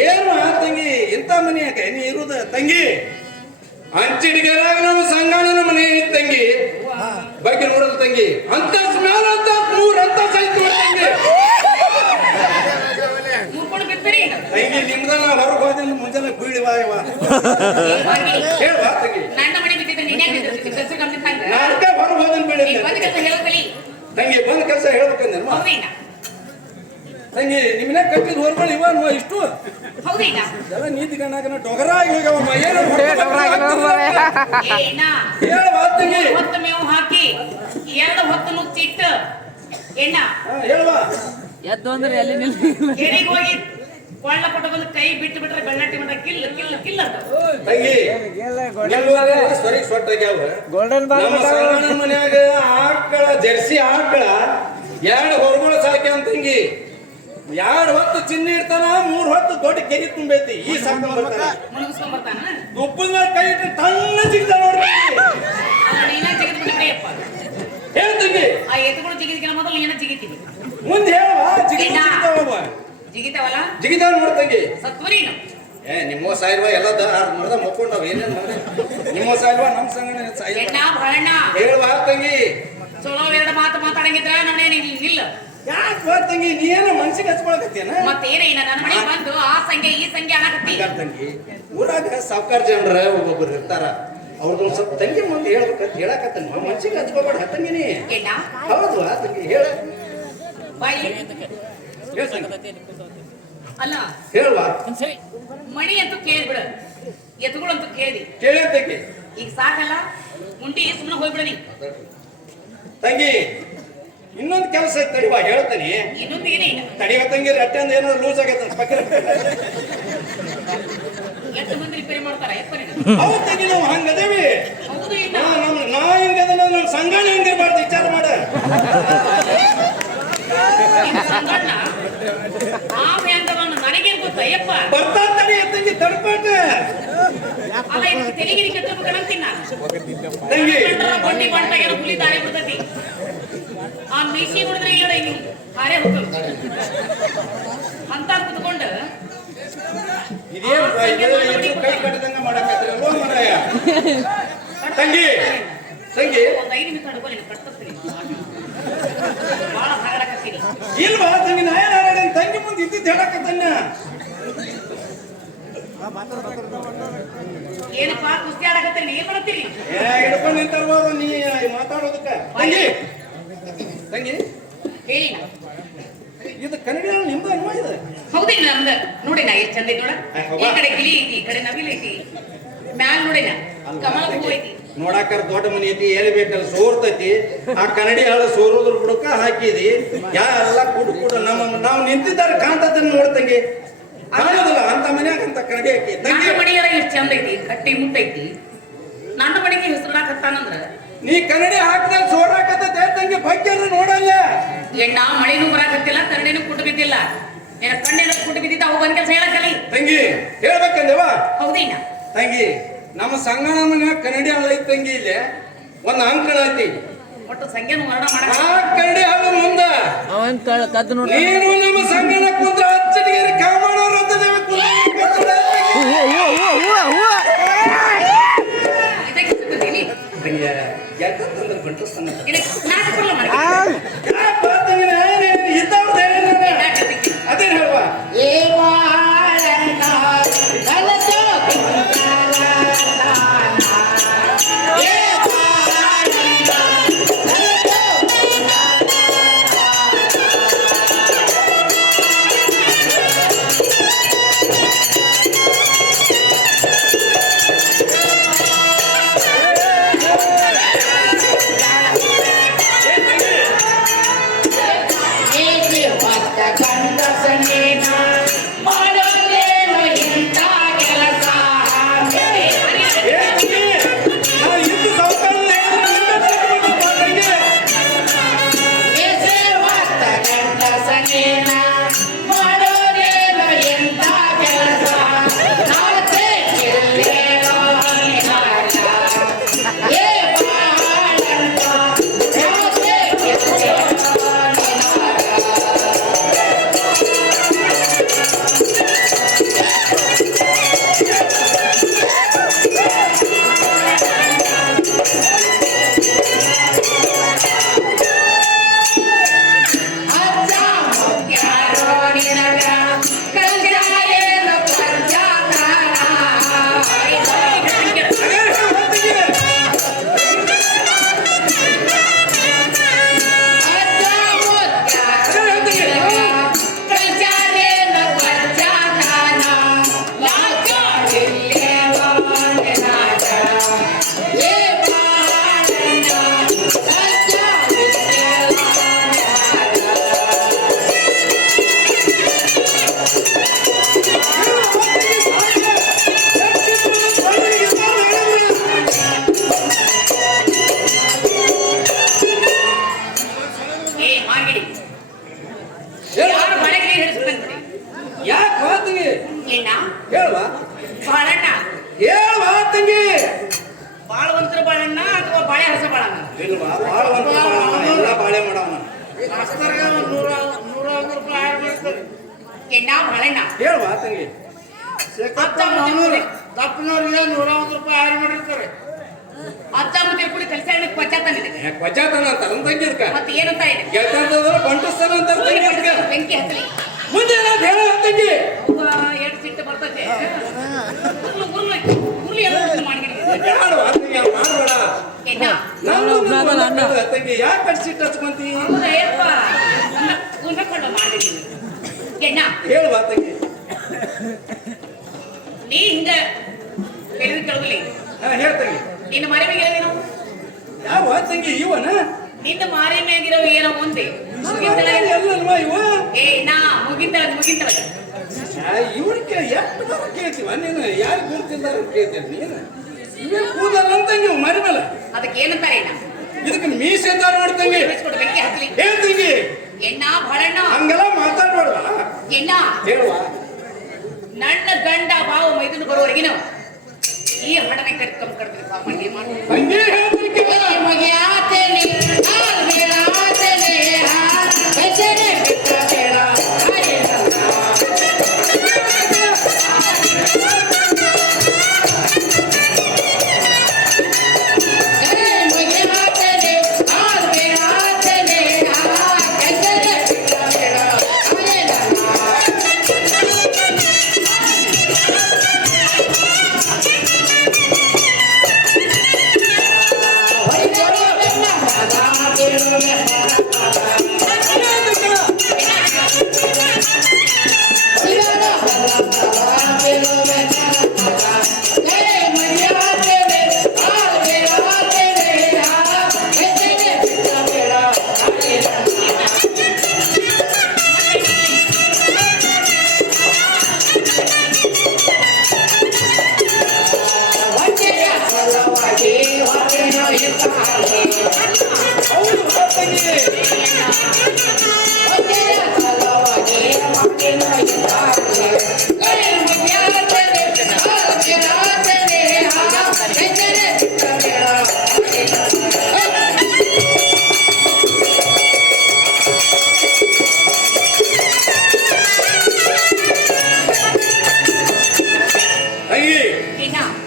ಏನು ತಂಗಿ ಇಂಥ ಮನೆ ಯಾಕೆ ನೀ ಇರುದ ತಂಗಿ ಅಂಚಿಡಿಗೆರಾಗ ನಮ್ಮ ಸಂಗಾಣಿನ ಮನೆ ಐತಿ ತಂಗಿ ಬಗ್ಗೆ ನೋಡಲ್ ತಂಗಿ ಅಂತ ಸ್ಮೇಲ್ ಅಂತ ಮೂರ್ ಅಂತ ಸಹಿತ ತಂಗಿ ಮುರ್ಕೊಂಡು ಬಿಡ್ತೀರಿ ತಂಗಿ ನಿಮ್ದಲ್ಲ ಹೊರಗೆ ಹೋದ ಮುಂಜಾನೆ ಬೀಳಿವ ಹೇಳುವ ತಂಗಿ ನನ್ನ ಮನೆ ಬಿದ್ದಿದ್ದೆ ನೀನೇ ಕೆಲಸ ಗಮನ ತಂಗ ನಾಲ್ಕ ಹೊರಗೆ ಹೋದನ್ ಬೀಳಿ ಬಂದ ಕೆಲಸ ಹೇಳಕಲಿ ತಂಗಿ ಬಂದ್ ಕೆಲಸ ಹೇಳ್ಬೇಕಂದ್ರೆ ಹೌದೇನ ತಂಗಿ ನಿಮ್ಮನೆ ಕಟ್ಟಿದ ಹೊರಗಳು ಇವ ಇಷ್ಟು ಹೌದೇನ ಎಲ್ಲ ನೀತಿ ಕಣ್ಣಾಗ ಡೊಗರ ಆಗಿ ಹೋಗ್ಯಾವ ಏನು ಏನ ಹೇಳುವ ತಂಗಿ ಹೊತ್ತು ಮೇವು ಹಾಕಿ ಎರಡು ಹೊತ್ತು ನುಚ್ಚಿಟ್ಟು ಎಣ್ಣ ಹೇಳುವ ಎದ್ದು ಅಂದ್ರೆ ಎಲ್ಲಿ ನಿಲ್ಲ ಕೆರೆಗೆ ಹೋಗಿ ಕೊಳ್ಳ ಕೊಟ್ಟು ಬಂದು ಕೈ ಬಿಟ್ಟು ಬಿಟ್ರೆ ಬೆಳ್ಳಟ್ಟಿ ಮಟ್ಟ ಕಿಲ್ಲ ಕಿಲ್ಲ ಕಿಲ್ಲ ಅಂತ ತಂಗಿ ಗೆಲ್ಲುವಾಗ ಸರಿ ಸೊಟ್ಟಾಗ್ಯಾವ ಗೋಲ್ಡನ್ ನಮ್ಮ ಸಂಗಣ ಮನ್ಯಾಗ ಆಕಳ ಜರ್ಸಿ ಆಕಳ ಎರಡು ಹೊರಗಳು ಸಾಕ್ಯಾವ ತಂಗಿ ಎರಡು ಹೊತ್ತು ಚಿನ್ನ ಇರ್ತಾನ ಮೂರ್ ಹೊತ್ತು ದೊಡ್ಡ ಕೆರಿ ತುಂಬೈತಿ ಈ ಸಾಕೊಂಡ್ ಬರ್ತಾನ ಮುಳುಗಿಸ್ಕೊಂಡ್ ಬರ್ತಾನ ಉಪ್ಪಿನ ಮೇಲೆ ಕೈ ಇಟ್ಟು ತನ್ನ ಜಿಗ್ದ ನೋಡ್ರಿ ನೀನ ಜಿಗಿದ್ ಬಿಟ್ಟಿಯಪ್ಪ ಹೇಳ್ತಂಗಿ ಆ ಎತ್ತುಗಳು ಜಿಗಿದಕ್ಕಿಂತ ಮೊದಲು ನೀನ ಜಿಗಿತೀವಿ ಮುಂದೆ ಹೇಳುವ ಜಿಗಿತಾವ ಜಿಗಿತಾವಲ್ಲ ಜಿಗಿತಾವ ನೋಡ್ತಂಗಿ ಸತ್ವರೀನು ನಿಮ್ಮ ಸಾಯಿಲ್ವಾ ಎಲ್ಲ ಮರದ ಮಕ್ಕೊಂಡವ್ ಏನೇನ್ ನಿಮ್ಮ ಸಾಯಿಲ್ವಾ ನಮ್ ಸಂಗಣ ಎಣ್ಣ ಬಹಳಣ್ಣ ಹೇಳುವ ತಂಗಿ ಚಲೋ ಎರಡು ಮಾತು ಮಾತಾಡಂಗಿದ್ರ ನಮ್ಮನೆ ಇಲ್ಲ ಯಾಕೆ ಬರ್ತಂಗಿ ನೀ ಏನೋ ಮನ್ಸಿಗೆ ಹಚ್ಕೊಳಕತ್ತೇನ ಮತ್ತೇನೇನ ನನ್ನ ಮನೆಗೆ ಬಂದು ಆ ಸಂಖ್ಯೆ ಈ ಸಂಖ್ಯೆ ಅನ್ನಕತ್ತಿ ತಂಗಿ ಊರಾಗ ಸಾವುಕಾರ ಜನರ ಒಬ್ಬೊಬ್ರು ಇರ್ತಾರ ಅವ್ರದೊಂದ್ ಸ್ವಲ್ಪ ತಂಗಿ ಮುಂದೆ ಹೇಳ್ಬೇಕಂತ ಹೇಳಕತ್ತಂಗ ಮನ್ಸಿಗೆ ಹಚ್ಕೋಬೇಡ ತಂಗಿನಿ ಎಣ್ಣ ಹೌದು ತಂಗಿ ಹೇಳ ಬಾಯಿ ಅಲ್ಲ ಹೇಳುವ ಮಣಿ ಅಂತೂ ಕೇಳ್ಬಿಡ ಎತ್ತುಗಳಂತೂ ಕೇಳಿದಿ ಕೇಳ ತಂಗಿ ಈಗ ಸಾಕಲ್ಲ ಮುಂಟಿ ಸುಮ್ಮನೆ ಹೋಗ್ಬಿಡನಿ ತಂಗಿ ಇನ್ನೊಂದು ಕೆಲಸ ಐತಿ ತಡಿವಾ ಹೇಳ್ತೀನಿ ಇನ್ನೊಂದು ಏನೇ ಇಲ್ಲ ತಡಿವ ತಂಗಿ ರಟ್ಟೆ ಅಂದ ಏನಾದ್ರು ಲೂಸ್ ಆಗೈತೆ ಪಕ್ಕ ಎಷ್ಟು ಮಂದಿ ರಿಪೇರಿ ಮಾಡ್ತಾರ ಎಪ್ಪರಿ ಹೌದು ತಂಗಿ ನಾವು ಹಂಗದೇವಿ ಹೌದು ಇಲ್ಲ ನಾ ಹೆಂಗದ ನಮ್ಮ ಸಂಗಾಣ ಹೆಂಗಿರ್ಬಾರ್ದು ವಿಚಾರ ಮಾಡ ನಿಮ್ ಸಂಗಣ್ಣ ಆ ವ್ಯಾಂಗವನ್ನು ನನಗೆ ಗೊತ್ತಯ್ಯಪ್ಪ ಬರ್ತಾ ತಡಿ ತಂಗಿ ತಡ್ಪಾಟ ಅಲ್ಲ ಇದಕ್ಕೆ ತೆಲಿಗಿರಿ ಕೆತ್ತಬೇಕಂತೀನಿ ನಾನು ತಂಗಿ ಬಂಡಿ ಬಂಟಾಗ ಹುಲಿ ದಾರಿ ಬಿಡ್ತೈತಿ ಆ ಮೀಸಿ ನೋಡಿದ್ರೆ ಹೇಳ ಇಲ್ಲಿ ಹಾರೇ ಹೋಗ್ತದೆ ಅಂತ ಕುತ್ಕೊಂಡು ಇದೇನು ಕೈ ಕಟ್ಟದಂಗ ಮಾಡಕತ್ರಿ ಅಲ್ವಾ ಮರಾಯ ತಂಗಿ ತಂಗಿ ಒಂದು 5 ನಿಮಿಷ ಅಡ್ಕೊಳ್ಳಿ ಕಟ್ತೀನಿ ಬಹಳ ಹಾಗಾಡಕತ್ತೀನಿ ಇಲ್ವಾ ತಂಗಿ ನಾ ಏನ್ ತಂಗಿ ಮುಂದೆ ಇದ್ದಿದ್ದು ಹೇಳಕತ್ತನ್ನ ಏನಪ್ಪಾ ಕುಸ್ತಿ ಆಡಕತ್ತೀನಿ ಏನ್ ಮಾಡ್ತೀರಿ ಹಿಡ್ಕೊಂಡು ನಿಂತಾರ ನೀ ಮಾತಾಡೋದಕ್ಕ ತಂಗಿ ತಂಗಿ ಹೇಳಿ ಇದು ಕನ್ನಡ ನಿಮ್ದು ಅನ್ವ ಇದು ಹೌದಿಲ್ಲ ನಮ್ದ ನೋಡಿ ನಾ ಎಷ್ಟು ಚಂದ ಐತಿ ನೋಡ ಈ ಕಡೆ ಗಿಳಿ ಐತಿ ಈ ಕಡೆ ನವಿಲ್ ಐತಿ ಮ್ಯಾಲ್ ನೋಡಿನ ಕಮಲ ಹೂ ಐತಿ ನೋಡಾಕರ್ ದೊಡ್ಡ ಮನಿ ಐತಿ ಬೇಕಲ್ಲ ಸೋರ್ತೈತಿ ಆ ಕನ್ನಡಿ ಹಾಳ ಸೋರೋದ್ರ ಬುಡಕ ಹಾಕಿದಿ ಎಲ್ಲ ಕೂಡು ನಾವು ನಿಂತಿದ್ದಾರ ಕಾಂತದನ್ನ ನೋಡ್ತಂಗಿ ಕಾಣೋದಿಲ್ಲ ಅಂತ ಮನ್ಯಾಗ ಅಂತ ಕನ್ನಡಿ ಹಾಕಿ ನನ್ನ ಮನೆಯರ ಎಷ್ಟು ಚಂದ ಐತಿ ಕಟ್ಟಿ ಮುಟ್ಟೈತಿ ನನ್ನ ಮನೆಗೆ ಹೆಸರಾಕತ್ತಾನಂದ್ರ ನೀ ಕನ್ನಡಿ ಹಾಕಿದಾಗ ಸೋರಾಕತ್ತ ತಂಗಿ ಬಗ್ಗೆ ನೋಡಲ್ಲ ಎಣ್ಣ ಮಳೆನೂ ಬರಾಕತ್ತಿಲ್ಲ ಕರಡಿನೂ ಕುಟ್ಟು ಬಿದ್ದಿಲ್ಲ ನಿನ್ನ ಕಣ್ಣೆಲ್ಲ ಕುಟ್ಟು ಬಿದ್ದಿದ್ದ ಅವು ಬಂದ್ ಕೆಲಸ ಹೇಳಕ್ಕಲಿ ತಂಗಿ ಹೇಳ್ಬೇಕಂದೇವ ಹೌದಿನ ತಂಗಿ ನಮ್ಮ ಸಂಗಣ ಮನ್ಯಾಗ ಕನ್ನಡಿ ಹಾಳ ಐತಿ ತಂಗಿ ಇಲ್ಲಿ ಒಂದ್ ಅಂಕಣ ಐತಿ ಒಟ್ಟು ಸಂಖ್ಯೆನು ವರ್ಣ ಮಾಡ ಆ ಕನ್ನಡಿ ಹಾಳು ಮುಂದ ಅವನ್ ಕದ್ದು ನೋಡಿ ನೀನು ನಮ್ಮ ಸಂಗಣ ಕುಂದ್ರ ಅಚ್ಚಟಿಗೆ ಕಾಮಾಡೋರು ಅಂತ ಬಂಟು ಸಣ್ಣ ನಾಟಕ ಬರಲ್ಲ ಮಾಡಿ ಇದ್ದವ್ರದ್ದು ಅದೇನು ಹೇಳುವ ಯಾಕೆ ಮಾತಿಗೆ ಹೇಳುವ ಬಾಳಣ್ಣ ಹೇಳುವ ತಂಗಿ ಬಾಳವಂತರ ಬಾಳಣ್ಣ ಅಥವಾ ಬಾಳೆ ಹಸ ಬಾಳಣ್ಣ ಇಲ್ವಾ ಬಾಳವಂತ ಎಲ್ಲ ಬಾಳೆ ಮಾಡವನ ಎಣ್ಣ ಬಾಳಣ್ಣ ಹೇಳುವ ತಂಗಿ ತಪ್ಪಿನವ್ರಿಗೆ 101 ರೂಪಾಯಿ ಆಯ್ಕೆ ಮಾಡಿರ್ತಾರೆ. ಅಜ್ಜ ಮುದ್ದೆ ಕೂಡಿ ಕಲ್ಸಾಣ ಕೊಚ್ಚಾತಾನಿದೆ ಕೊಚ್ಚಾತನ ಅಂತ ನಮ್ಮ ತಂಗಿ ಇರ್ಕ ಮತ್ತೆ ಏನಂತ ಇದೆ ಗೆಲ್ತಾರ ಬಂಟುಸ್ತಾನ ಅಂತ ತಂಗಿ ಇರ್ಕ ಬೆಂಕಿ ಹತ್ತಲಿ ಮುಂದೆ ಏನಾದ್ರು ಹೇಳ ತಂಗಿ ಎರಡು ಸಿಟ್ಟು ಬರ್ತದೆ ಉರ್ಲಿ ಎಲ್ಲ ಮಾಡಿಬಿಡಿ ಯಾರು ತಂಗಿ ಮಾಡಬೇಡ ಎಣ್ಣ ತಂಗಿ ಯಾಕೆ ಕಟ್ಸಿಟ್ಟು ಹಚ್ಕೊಂತಿ ಏಪ್ಪ ಉಣ್ಣಕೊಂಡು ಮಾಡಿಬಿಡಿ ಎಣ್ಣ ಹೇಳುವ ತಂಗಿ ನೀ ಹಿಂಗ ಹೇಳಿದ ಕೇಳಲಿ ಹೇಳ್ತಂಗಿ ನಿನ್ನ ಮನೆ ಮೇಲೆ ನೀನು ಯಾವ ತಂಗಿ ಇವನ ನಿನ್ನ ಮಾರಿ ಮ್ಯಾಗಿರೋ ಏನೋ ಒಂದೇ ಎಲ್ಲಲ್ವಾ ಇವ ಏ ನಾ ಮುಗಿಂತವ ಇವನಿಗೆ ಎಷ್ಟು ಬರ ಕೇಳ್ತೀವ ನೀನು ಯಾರು ಗುರುತಿದ್ದಾರೆ ಕೇಳ್ತೀಯ ನೀನು ಇವೇ ಕೂದಲ್ಲ ಅಂತಂಗಿ ಮರಿ ಮೇಲೆ ಅದಕ್ಕೆ ಏನಂತಾರೆ ಅಣ್ಣ ಇದಕ್ಕೆ ಮೀಸೆ ಅಂತ ನೋಡ್ತಂಗಿ ಬಿಡಿಸ್ಕೊಡು ಬೆಂಕಿ ಹತ್ತಲಿ ಹೇಳ್ತಂಗಿ ಎಣ್ಣ ಬಹಳಣ್ಣ ಹಂಗೆಲ್ಲ ಮಾತಾಡ್ಬೇಡ ಎಣ್ಣ ಹೇಳುವ ನನ್ನ ಗಂಡ ಬಾವು ಮೈದೂರು ಬರೋವರೆಗೆ ನಾವು ಈ ಹಡನೆ ಕಟ್ಕೊಂಡ್ಬಿಡ್ತೀವಿ ಸಾಮಾನ್ಯ ಮಾಡಿ ಹಂಗೆ ಹೇಳ್ತೀನಿ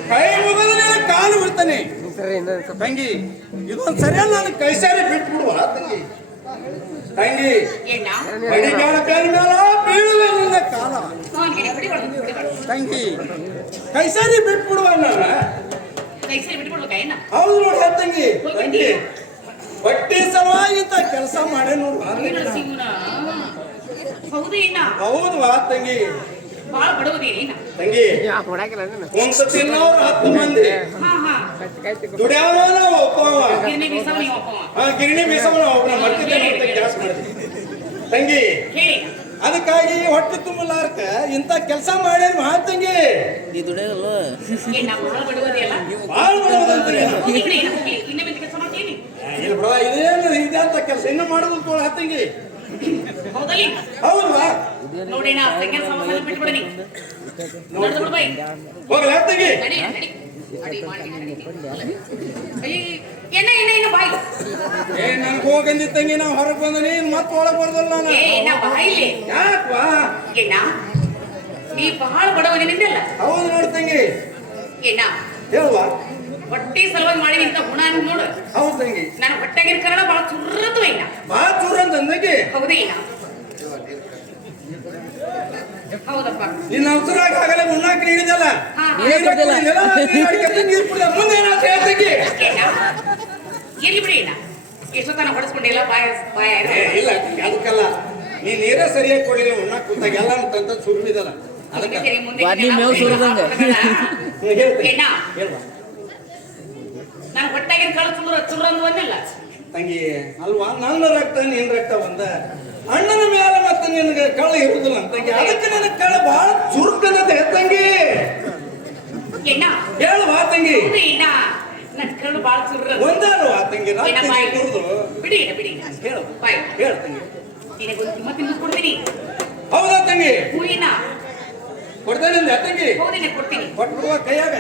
ಕೈ ಮುಗಿದ ಕಾಲು ಬಿಡ್ತಾನೆ ತಂಗಿ ಇದು ಒಂದ್ ಸರಿಯಾಗಿ ನಾನು ಕೈಸಾರಿ ಬಿಟ್ಬಿಡುವ ತಂಗಿ ತಂಗಿ ಏನ ಬಡಿಗಾಲ ಬೇರೆ ಮೇಲ ಬೀಳುವೆ ನಿನ್ನ ಕಾಲ ಬಿಡಿಬಾರ್ದು ತಂಗಿ ಕೈಸಾರಿ ಬಿಟ್ಬಿಡುವ ನಾನು ಕೈ ಸೇರಿ ಬಿಟ್ಬಿಡ್ಬೇಕ ಏನ ಹೌದು ನೋಡಿ ತಂಗಿ ತಂಗಿ ಬಟ್ಟೆ ಸಲುವಾಗಿಂತ ಕೆಲಸ ಮಾಡೇ ನೋಡು ನರಸಿಂಹನ ಹೌದು ಏನ ಹೌದು ವಾ ತಂಗಿ ಬಾಳ ಬಡವದೇನ ಏನ ತಂಗಿ ಒಂದು ತಿನ್ನೋರು 10 ಮಂದಿ ಹಾ ಹಾ ದುಡ್ಯಾವನ ಒಬ್ಬವ ಗಿರಣಿ ಬೀಸವ ನೀವು ಅಪ್ಪ ಗಿರಣಿ ಬೀಸವನ ಒಬ್ಬನ ಮರ್ತಿದ್ದೇನೆ ಅಂತ ಕೆಲಸ ಮಾಡ್ತೀನಿ ತಂಗಿ ಹೇಳಿ ಅದಕ್ಕಾಗಿ ಹೊಟ್ಟೆ ತುಂಬಲಾರ್ಕ ಇಂತ ಕೆಲಸ ಮಾಡ್ಯಾರ ಮಹಾ ತಂಗಿ ಈ ದುಡಿಯಲ್ಲ ಏನ ಬಾಳ ಬಡವದಿಯಲ್ಲ ಬಾಳ ಬಡವದಂತ್ರಿ ಇನ್ನೊಮ್ಮೆ ಕೆಲಸ ಮಾಡ್ತೀನಿ ಇಲ್ಲ ಬಿಡ ಇದೇನು ಇದೆ ಅಂತ ಕೆಲಸ ಇನ್ನು ಮಾಡೋದು ತೋಳ ತಂಗಿ ಹೌದಲ್ಲ ಹೌದಾ ನೋಡೇನ ಸಂಖ್ಯೆ ಸಮಸ್ಯೆ ಬಿಟ್ಬಿಡನಿ ನೋಡ್ದು ಬಿಡು ಬೈ ಹೋಗ್ಲ ತಂಗಿ ನಡಿ ನಡಿ ಅಡಿ ಮಾಡಿ ಏನ ಏನ ಏನ ಬಾಯ್ ಏ ನನ್ ಹೋಗಂದಿ ತಂಗಿ ನಾವು ಹೊರಗೆ ಬಂದ ನೀನ್ ಮತ್ತೆ ಒಳಗೆ ಬರ್ದಲ್ಲ ನಾನು ಏ ನಾ ಬಾಯಿಲೆ ಯಾಕವಾ ಏನ ನೀ ಬಹಳ ಬಡವನಿಂದಲ್ಲ ಹೌದು ನೋಡಿ ತಂಗಿ ಏನ ಹೇಳುವ ಹೊಟ್ಟಿ ಸಲುವಾಗಿ ಮಾಡಿ ನಿಂತ ಗುಣ ನೋಡು ಹೌದು ತಂಗಿ ನಾನು ಹೊಟ್ಟೆಗಿನ ಕಾರಣ ಬಹಳ ಚುರ್ರತು ಏನ ಬಾ ಚೂರ ಅಂತಂದಗಿ ಹೌದು ಏನ ಹೌದಪ್ಪ ನಿನ್ನ ಅವಸರಾಗ ಆಗಲೇ ಉಣ್ಣಾಕ ನೀಡಿದಲ್ಲ ಹಾ, ನೀನೇ ಕೊಡ್ತಿಲ್ಲ. ನೀರು ಕುಡಿದ ಮುಂದೆ ಏನಾದ್ರು ಹೇಳ್ತಂಗಿ ಏನ ಇರ್ಲಿ ಬಿಡಿ ಏನ ಎಷ್ಟೊತ್ತನ ಹೊಡೆಸ್ಕೊಂಡಿಲ್ಲ ಬಾಯ ಬಾಯ ಏ, ಇಲ್ಲ ತಂಗಿ ಅದಕ್ಕಲ್ಲ ನೀ ನೀರೇ ಸರಿಯಾಗಿ ಕೊಡಲಿಲ್ಲ ಉಣ್ಣಾಕ ಕೂತಾಗ ಎಲ್ಲ ತಂತ ಸುರ್ಬಿದಲ್ಲ ಅದಕ್ಕೆ ಸರಿ ಮುಂದೆ ವಾದ್ನಿ ಮೇವು ಸುರಿದಂಗೆ. ಹೇಳ್ತೀನಿ ಏನ ಹೇಳ್ಬಾ ನಾನು ಹೊಟ್ಟೆಗಿನ ಕಾಳು ಚುರ್ರ ಅಂದು ಒಂದಿಲ್ಲ ತಂಗಿ ಅಲ್ವಾ ನನ್ನ ರಕ್ತ ನಿನ್ ರಕ್ತ ಒಂದ ಅಣ್ಣನ ಮೇಲೆ ಮತ್ತೆ ನಿನಗೆ ಕಳ ಇರುದಿಲ್ಲ ತಂಗಿ ಅದಕ್ಕೆ ನಿನಗೆ ಕಳ ಬಹಳ ಚುರುಕನ್ನತೆ ತಂಗಿ ಏನ ಹೇಳುವಾ ತಂಗಿ ಹೌದು ಏನ ನನ್ನ ಕರಳು ಬಾಳ ಚುರ್ರ ಒಂದಲ್ವಾ ತಂಗಿ ಏನ ಬಾಯಿ ಕುಡಿದು ಬಿಡಿ ಏನ ಬಿಡಿ ಹೇಳು ಬಾಯ್ ಹೇಳು ತಂಗಿ ನಿನಗೊಂದು ಕಿಮ್ಮತ್ತಿನ ಕೊಡ್ತೀನಿ ಹೌದಾ ತಂಗಿ ಹೂವಿನ ಕೊಡ್ತೇನೆ ತಂಗಿ ಹೌದಿನ ಕೊಡ್ತೀನಿ ಕೊಟ್ಬಿಡುವ ಕೈಯಾಗ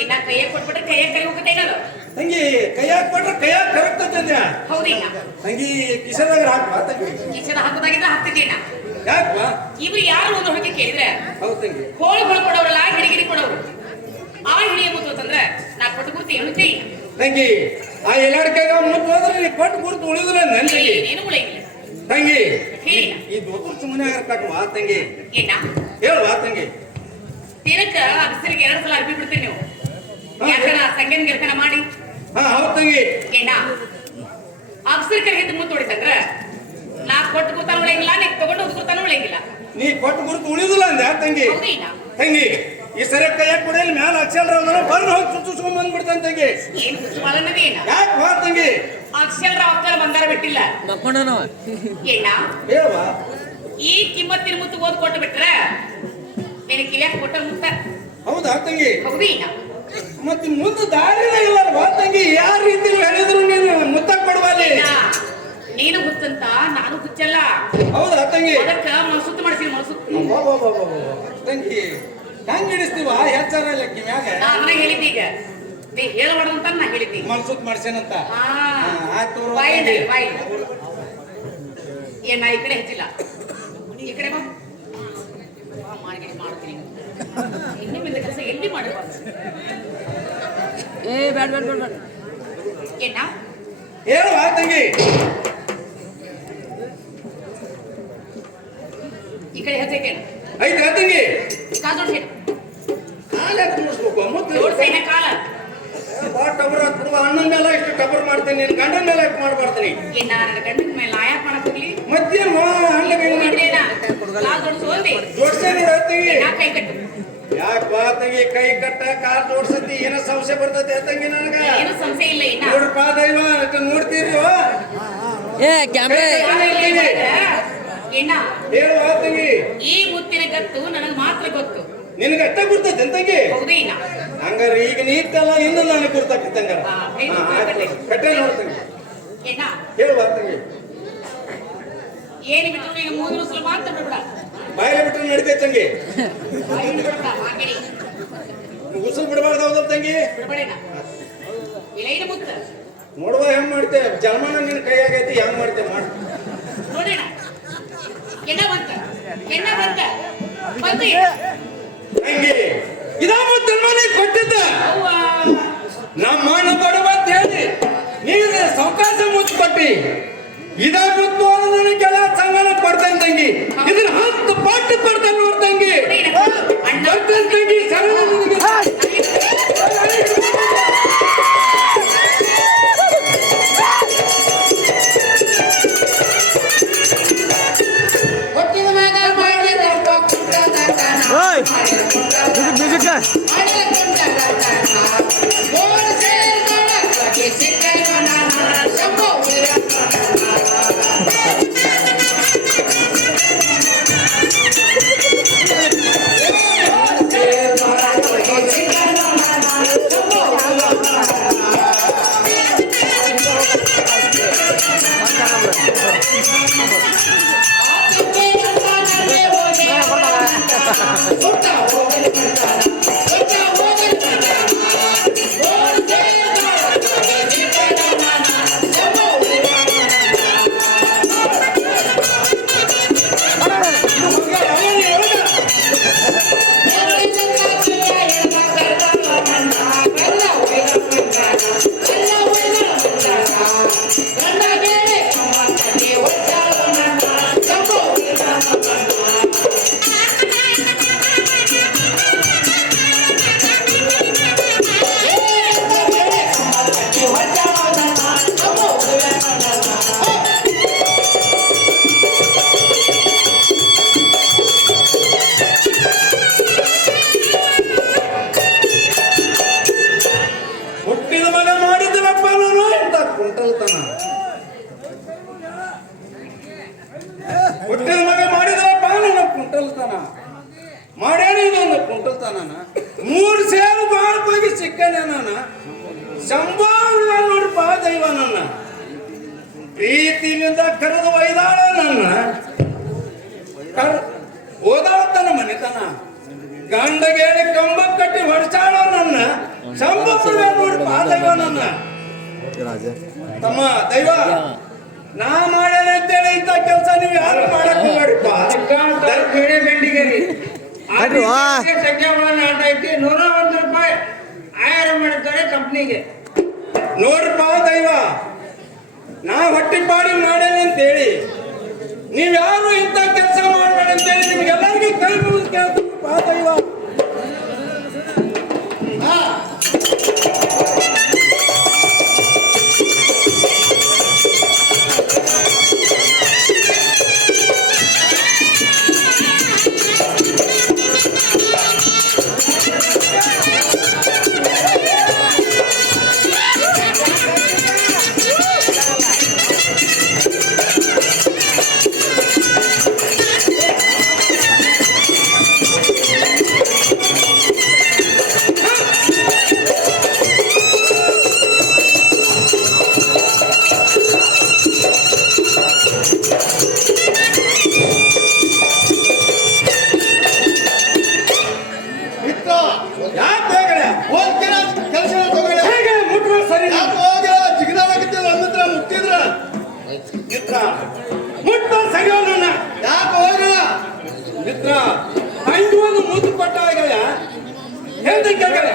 ಏನ ಕೈಯ ಕೊಟ್ಬಿಟ್ರೆ ಕೈಯ ಕೈ ಹೋಗುತ್ತೆ ಏನಲ್ಲ ತಂಗಿ ಕೈಯಾಗ ಕೊಟ್ರೆ ಕೈಯಾಗ ಕರೆಕ್ಟ್ ತಂದ್ಯಾ ಹೌದೇನ ತಂಗಿ ಕಿಶದಾಗ ಹಾಕ್ವಾ ತಂಗಿ ಕಿಶದ ಹಾಕೋದಾಗಿದ್ರೆ ಹಾಕ್ತಿದ್ದೇನ ಯಾಕವಾ ಇವ್ರು ಯಾರು ಒಂದು ಹೊರಗೆ ಕೇಳಿದ್ರೆ ಹೌದು ತಂಗಿ ಹೋಳು ಕೊಡೋರಲ್ಲ ಹಿಡಿಗಿರಿ ಕೊಡೋರು ಆ ಹಿಡಿಯ ಮುತ್ತು ಅಂತಂದ್ರೆ ನಾ ಕೊಟ್ಟು ಗುರ್ತಿ ಹೇಳುತ್ತಿ ತಂಗಿ ಆ ಎಲ್ಲಾಡ್ಕಾಗ ಮುಟ್ಟು ಹೋದ್ರೆ ನೀ ಕೊಟ್ಟು ಗುರುತು ಉಳಿದ್ರೆ ನನಗೆ ಏನು ಉಳಿಯಿಲ್ಲ ತಂಗಿ ಹೇಳಿ ಈ ದೋತ್ರ ಸುಮ್ಮನೆ ಆಗರ್ಕಾಕವಾ ತಂಗಿ ಏನ ಹೇಳುವಾ ತಂಗಿ ದಿನಕ್ಕ ಅಗಸರಿಗೆ 2 ಸಲ ಅರ್ಬಿ ಬಿಡ್ತೀರಿ ನೀವು ಯಾಕನ ಸಂಗೇನ್ ಗೆಲ್ತನ ಮಾಡಿ ಹಾ ಹೌದು ತಂಗಿ ಏನ ಅಗಸರ ಕರೆಗೆ ಮುತ್ತು ಹೊಡಿತಂದ್ರ ನಾ ಕೊಟ್ಟು ಗುರ್ತಾನ ಉಳಿಯಂಗಿಲ್ಲ ನೀ ತಗೊಂಡು ಹೋಗಿ ಗುರ್ತಾನ ಉಳಿಯಂಗಿಲ್ಲ ನೀ ಕೊಟ್ಟು ಗುರುತು ಉಳಿದಿಲ್ಲ ಅಂದ ತಂಗಿ ಹೌದೇನ ತಂಗಿ ಈ ಸರಿ ಕೈಯಾಗ ಕೊಡಿಯಲ್ಲಿ ಮ್ಯಾಲ ಅಕ್ಷರ ಬರ್ನ ಹೋಗಿ ಚುಚ್ಚಿಸ್ಕೊಂಡ್ ಬಂದ್ಬಿಡ್ತಾನೆ ತಂಗಿ ಏನು ಕುತೂಹಲನವೇ ಏನ ಯಾಕೆ ಬಾ ತಂಗಿ ಅಕ್ಷರ ಅಕ್ಕರ ಬಂದಾರ ಬಿಟ್ಟಿಲ್ಲ ಮಕ್ಕೊಂಡನವ ಏನ ಹೇಳುವಾ ಈ ಕಿಮ್ಮತ್ತಿನ ಮುತ್ತು ಓದ್ ಕೊಟ್ಟು ಬಿಟ್ರೆ ನಿನಗೆ ಕಿವ್ಯಾಕ ಕೊಟ್ಟ ಮುತ್ತ ಹೌದಾ ತಂಗಿ ಹೌದೇನ ಮತ್ತೆ ಮುಂದೆ ದಾರಿನೇ ಇಲ್ಲ ಬಾ ತಂಗಿ ಯಾವ ರೀತಿ ಹೇಳಿದ್ರು ನೀನು ಮುತ್ತ ಕೊಡುವಲ್ಲಿ ಏನ? ನೀನು ಹುಚ್ಚಂತ ನಾನು ಹುಚ್ಚಲ್ಲ ಹೌದಾ ತಂಗಿ ಅದಕ್ಕ ಮನಸುತ್ತ ಮಾಡ್ತೀನಿ ಮನಸುತ್ತ ತಂಗಿ ಹೆಂಗ್ ಹಿಡಿಸ್ತೀವ ಹೆಚ್ಚಾರ ಲೆಕ್ಕಿ ಮ್ಯಾಗ ನಾನು ಹೇಳಿದ್ದೀಗ ನೀ ಹೇಳಬಾರ್ದು ಅಂತ ನಾ ಹೇಳಿದ್ದೀನಿ ಮನ್ಸುತ್ ಮಾಡ್ಸೇನಂತ ಆಯ್ತು ಬಾಯಿ ಬಾಯಿ ಏನ ಈ ಕಡೆ ಹೆಚ್ಚಿಲ್ಲ ಈ ಕಡೆ ಬಾ ಮಾಡಿ ಮಾಡ್ತೀನಿ ಇನ್ನೊಂದು ಕೆಲಸ ಎಲ್ಲಿ ಮಾಡಬಾರ್ದು ಏ ಬ್ಯಾಡ ಬ್ಯಾಡ ಬ್ಯಾಡ ಏನ ಹೇಳುವ ತಂಗಿ ಈ ಕಡೆ ಹೆಚ್ಚೈತೇನು ಐತೆ ತಂಗಿ ಕಾದೋಡ್ ಹೇಳು ಕಾಲ ತುಂಬಿಸ್ಬೇಕು ಮುದ್ದು ಜೋಡ್ಸೇನ ಕಾಲ ಬಾ ಟಬರ್ ಬಿಡುವ ಅಣ್ಣನ ಮೇಲೆ ಇಷ್ಟು ಟಬರ್ ಮಾಡ್ತೀನಿ ನಿನ್ ಗಂಡನ ಮೇಲೆ ಯಾಕೆ ಮಾಡ್ಬಾರ್ತೀನಿ ಏನ ನನ್ನ ಗಂಡನ ಮೇಲೆ ಆಯಾಕ್ ಮಾಡಕ್ ಹೋಗ್ಲಿ ಮತ್ತೇನು ಹಂಗ ಹೋಗಿದ್ರೇನ ಕಾಲ್ ಜೋಡ್ಸು ಅಂದೆ ಜೋಡ್ಸೇ ನೋಡ ತಂಗಿ ನಾ ಕೈ ಕಟ್ಟು ಯಾಕೆ ಬಾ ತಂಗಿ ಕೈ ಕಟ್ಟ ಕಾಲ್ ಜೋಡ್ಸತಿ ಏನೋ ಸಂಶಯ ಬರ್ತೈತೆ ತಂಗಿ ನನಗ ಏನು ಸಂಶಯ ಇಲ್ಲ ಇನ್ನ ನೋಡ್ರಪ್ಪ ದೈವ ನೋಡ್ತೀರಿ ಏ ಕ್ಯಾಮ್ರಾ ಏನ ಹೇಳುವ ತಂಗಿ ಈ ಮುತ್ತಿನ ಗತ್ತು ನನಗೆ ಮಾತ್ರ ಗೊತ್ತು ನಿನಗೆ ಅಟ್ಟ ಗುರ್ತೈತೆ ತಂಗಿ ಹೌದೇನ ಹಂಗಾರೆ ಈಗ ನೀರ್ತಲ್ಲ ಇನ್ನು ನನಗೆ ಗುರ್ತಾಕಿತ್ತು ಹಂಗಾರ ಕಟ್ಟೆ ನೋಡ್ತಂಗಿ ಏನ ಹೇಳುವ ತಂಗಿ ಏನು ಬಿಟ್ಟು ನೀನು 3 ಸಲ ಮಾತ್ರ ಬಿಡ್ಬೇಡ ಬಾಯಿಲೆ ಬಿಟ್ಟರೆ ನಡಿತೈತೆ ತಂಗಿ ಬಾಯಿ ಬಿಡ್ಬೇಡ ಹಾಗೇನಿ ಉಸಿರು ಬಿಡಬಾರ್ದು ಹೌದಲ್ಲ ತಂಗಿ ಬಿಡ್ಬೇಡೇನ ಇಳೈನ ಮುತ್ತ ನೋಡುವ ಹೆಂಗ್ ಮಾಡ್ತೇವೆ ಜನ್ಮನ ನಿನ್ನ ಕೈಯಾಗೈತಿ ಹೆಂಗ್ ಮಾಡ್ತೇವೆ ಮಾಡಿ ನೋಡೋಣ ಎಣ್ಣ ಬಂತ ಬಂತು ತಂಗಿ ಇದಾ ಮತ್ತೆ ಮನೆ ಕೊಟ್ಟಿದ್ದ ಅವ್ವ ನಮ್ಮ ಮನ ಬಡವ ಅಂತ ಹೇಳಿ ತಂಗಿ ಇದಾಗುತ್ತೋ ನನ್ನ ಕೆಲ ಸಂಗಣ ಕೊಡ್ತೇನೆ ತಂಗಿ ಇದನ್ನ 10 ಪಟ್ಟು ಕೊಡ್ತೇನೆ ನೋಡ್ ತಂಗಿ ಕೊಡ್ತೇನೆ ತಂಗಿ ಸರಳ ಹುಟ್ಟಿದ ಮಗ ಮಾಡಿದ್ರಪ್ಪ ನನ್ನ ಕುಂಟಲ್ತನ ಮಾಡ್ಯಾನ ಇದೊಂದು ಕುಂಟಲ್ತನ 3 ಸೇರು ಬಾಳ ಹೋಗಿ ಸಿಕ್ಕನೆ ನಾನು ಸಂಭಾವನೆ ನೋಡ್ಪ ದೈವ ನನ್ನ ಪ್ರೀತಿಯಿಂದ ಕರೆದು ಒಯ್ದಾಳ ನನ್ನ ಓದಾಳತನ ಮನೆತನ ಗಂಡಗೇಳಿ ಕಂಬ ಕಟ್ಟಿ ಹೊಡ್ಸಾಳ ನನ್ನ ಸಂಭಾವನೆ ನೋಡ್ಪ ದೈವ ನನ್ನ ತಮ್ಮ ದೈವ ನಾ ಮಾಡ್ಯಾನ ಅಂತೇಳಿ ಇಂಥ ಕೆಲಸ ನೀವು ಯಾರು ಮಾಡಕ್ ಹೋಗ್ಬೇಡಪ್ಪ ಬೆಂಡಿಗೇರಿ ಸಂಖ್ಯಾಗಳನ್ನು ಆಟ ಐತಿ 101 ರೂಪಾಯಿ ಆಯಾರ ಮಾಡ್ತಾರೆ ಕಂಪ್ನಿಗೆ ನೋಡ್ರಪ್ಪ ದೈವ ನಾ ಹೊಟ್ಟಿ ಪಾಡಿ ಮಾಡ್ಯಾನ ಅಂತೇಳಿ ನೀವ್ ಯಾರು ಇಂಥ ಕೆಲಸ ಮಾಡ್ಬೇಡ ಅಂತೇಳಿ ನಿಮ್ಗೆಲ್ಲರಿಗೂ ಕೈ ಮುಗಿದು ಕೇಳ್ತೀನಪ್ಪ ದೈವ ಮುಟ್ಟ ಸರಿಯೋಣ ಯಾಕೆ ಹೋಗಿಲ್ಲ ಮಿತ್ರ ಹಂಗೆ ಒಂದು ಮುದ್ದು ಕೊಟ್ಟಾಗ ಎಂದು ಕೇಳ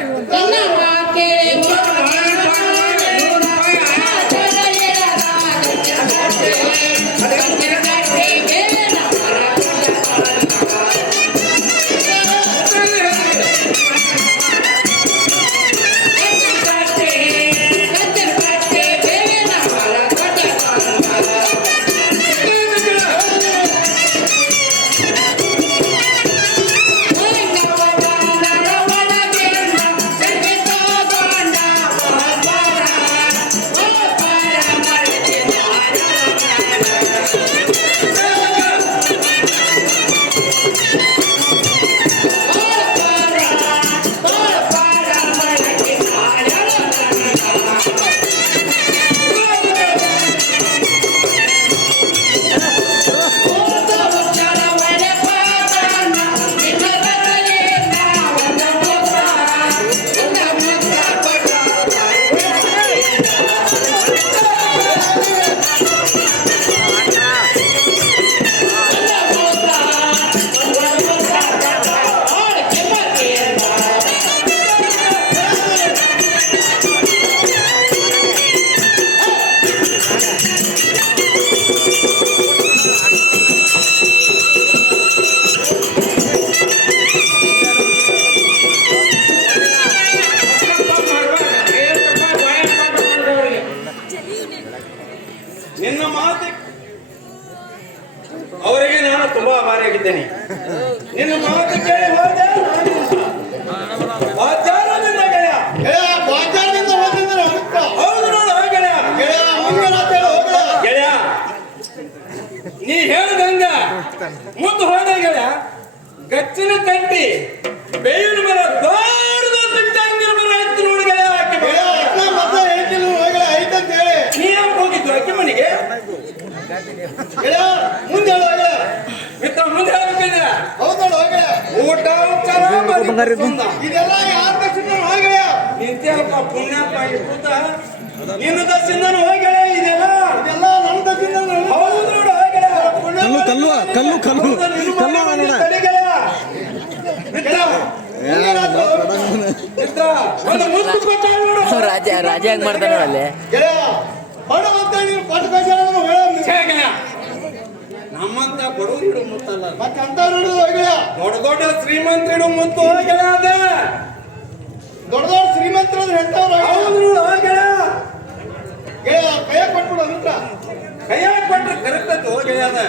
ನಿನ್ನ ಮಾತು ಅವರಿಗೆ ನಾನು ತುಂಬಾ ಭಾರಿಯಾಗಿದ್ದೇನೆ. ನಿನ್ನ ಮಾತು ಕೇಳಿ ಹೋದೆ ಬಾಚಾರದಿಂದ ಗೆಳೆಯ. ಬಾಚಾರದಿಂದ ಹೋಗಿದ್ರೆ ಹೋಗ್ತಾ ಹೌದು ನೋಡು ಗೆಳೆಯ. ಗೆಳೆಯ ಮುಂದೆ ಹೋಗಲ್ಲ ಗೆಳೆಯ ನೀ ಹೇಳ್ದಂಗ ಮುಂದೆ ಹೋದೆ ಗೆಳೆಯ. ಗಚ್ಚಿನ ತಟ್ಟಿ ಬೇವಿನ ಮರ ದೊಡ್ಡದೊಂದು ತಂಗಿನ ಮರ ಆಯ್ತು ನೋಡಿ ಗೆಳೆಯ. ಆಕೆ ಮತ್ತೆ ಹೇಳ್ತಿಲ್ಲ ಹೋಗಲ್ಲ ಐತಂತ ಹೇಳಿ ನೀ ಯಾಕೆ ಹೋಗಿದ್ದು ಆಕೆ ಮನೆಗೆ? ಗೆಳೆಯ ಮುಂದೆ ಹೇಳು ಹೋಗಲ್ಲ ಮಿತ್ರ ಮುಂದೆ ಹೇಳ್ಬೇಕಿಲ್ಲ. ಹೌದಲ್ಲ ಹೋಗಲ್ಲ ಊಟ ಉಚ್ಚಾರ ಮಾಡಿ ಸುಂದ. ಇದೆಲ್ಲ ಯಾರ ಕಷ್ಟ ಹೋಗಲ್ಲ ನಿಂತ್ಯಲ್ಪ ಪುಣ್ಯಪ್ಪ ಇಪ್ಪುತ್ತ ನಿನ್ನ ದರ್ಶನ ಹೋಗಳೆ ಇದೆಲ್ಲ ಇದೆಲ್ಲ ನನ್ನ ದಕ್ಷಿಣ ಹೌದು ನೋಡು ಹೋಗಳೆ. ಮಿತ್ರ ಒಂದು ಮುತ್ತು ಕೊಟ್ಟ ನೋಡು. ರಾಜ ಹೆಂಗ್ ಮಾಡ್ತಾನ ಅಲ್ಲಿ ಗೆಳೆಯ ಬಡವಂತ ನೀನು ಪಟ್ಟು ಛೇ ಗೆಳೆಯ, ನಮ್ಮಂತ ಬಡವರು ಇಡು ಮುತ್ತಲ್ಲ, ಮತ್ತೆ ಅಂತ ನೋಡುದು ಹೋಗಲ್ಲ ದೊಡ್ಡ ದೊಡ್ಡ ಶ್ರೀಮಂತರಿಡು ಮುತ್ತು ಹೋಗಳೆ. ಅದ ದೊಡ್ಡ ದೊಡ್ಡ ಶ್ರೀಮಂತರು ಹೆಂತವ್ರು ಹೌದು ನೋಡು ಹೋಗಳೆ. ಗೆಳೆಯ ಕೈಯ ಕೊಟ್ಬಿಡು ಮಿತ್ರ ಕೈಯಾಗ ಕೊಟ್ರೆ ಕರೆಕ್ಟತ್ತು ಹೋಗಳೆ. ಅದ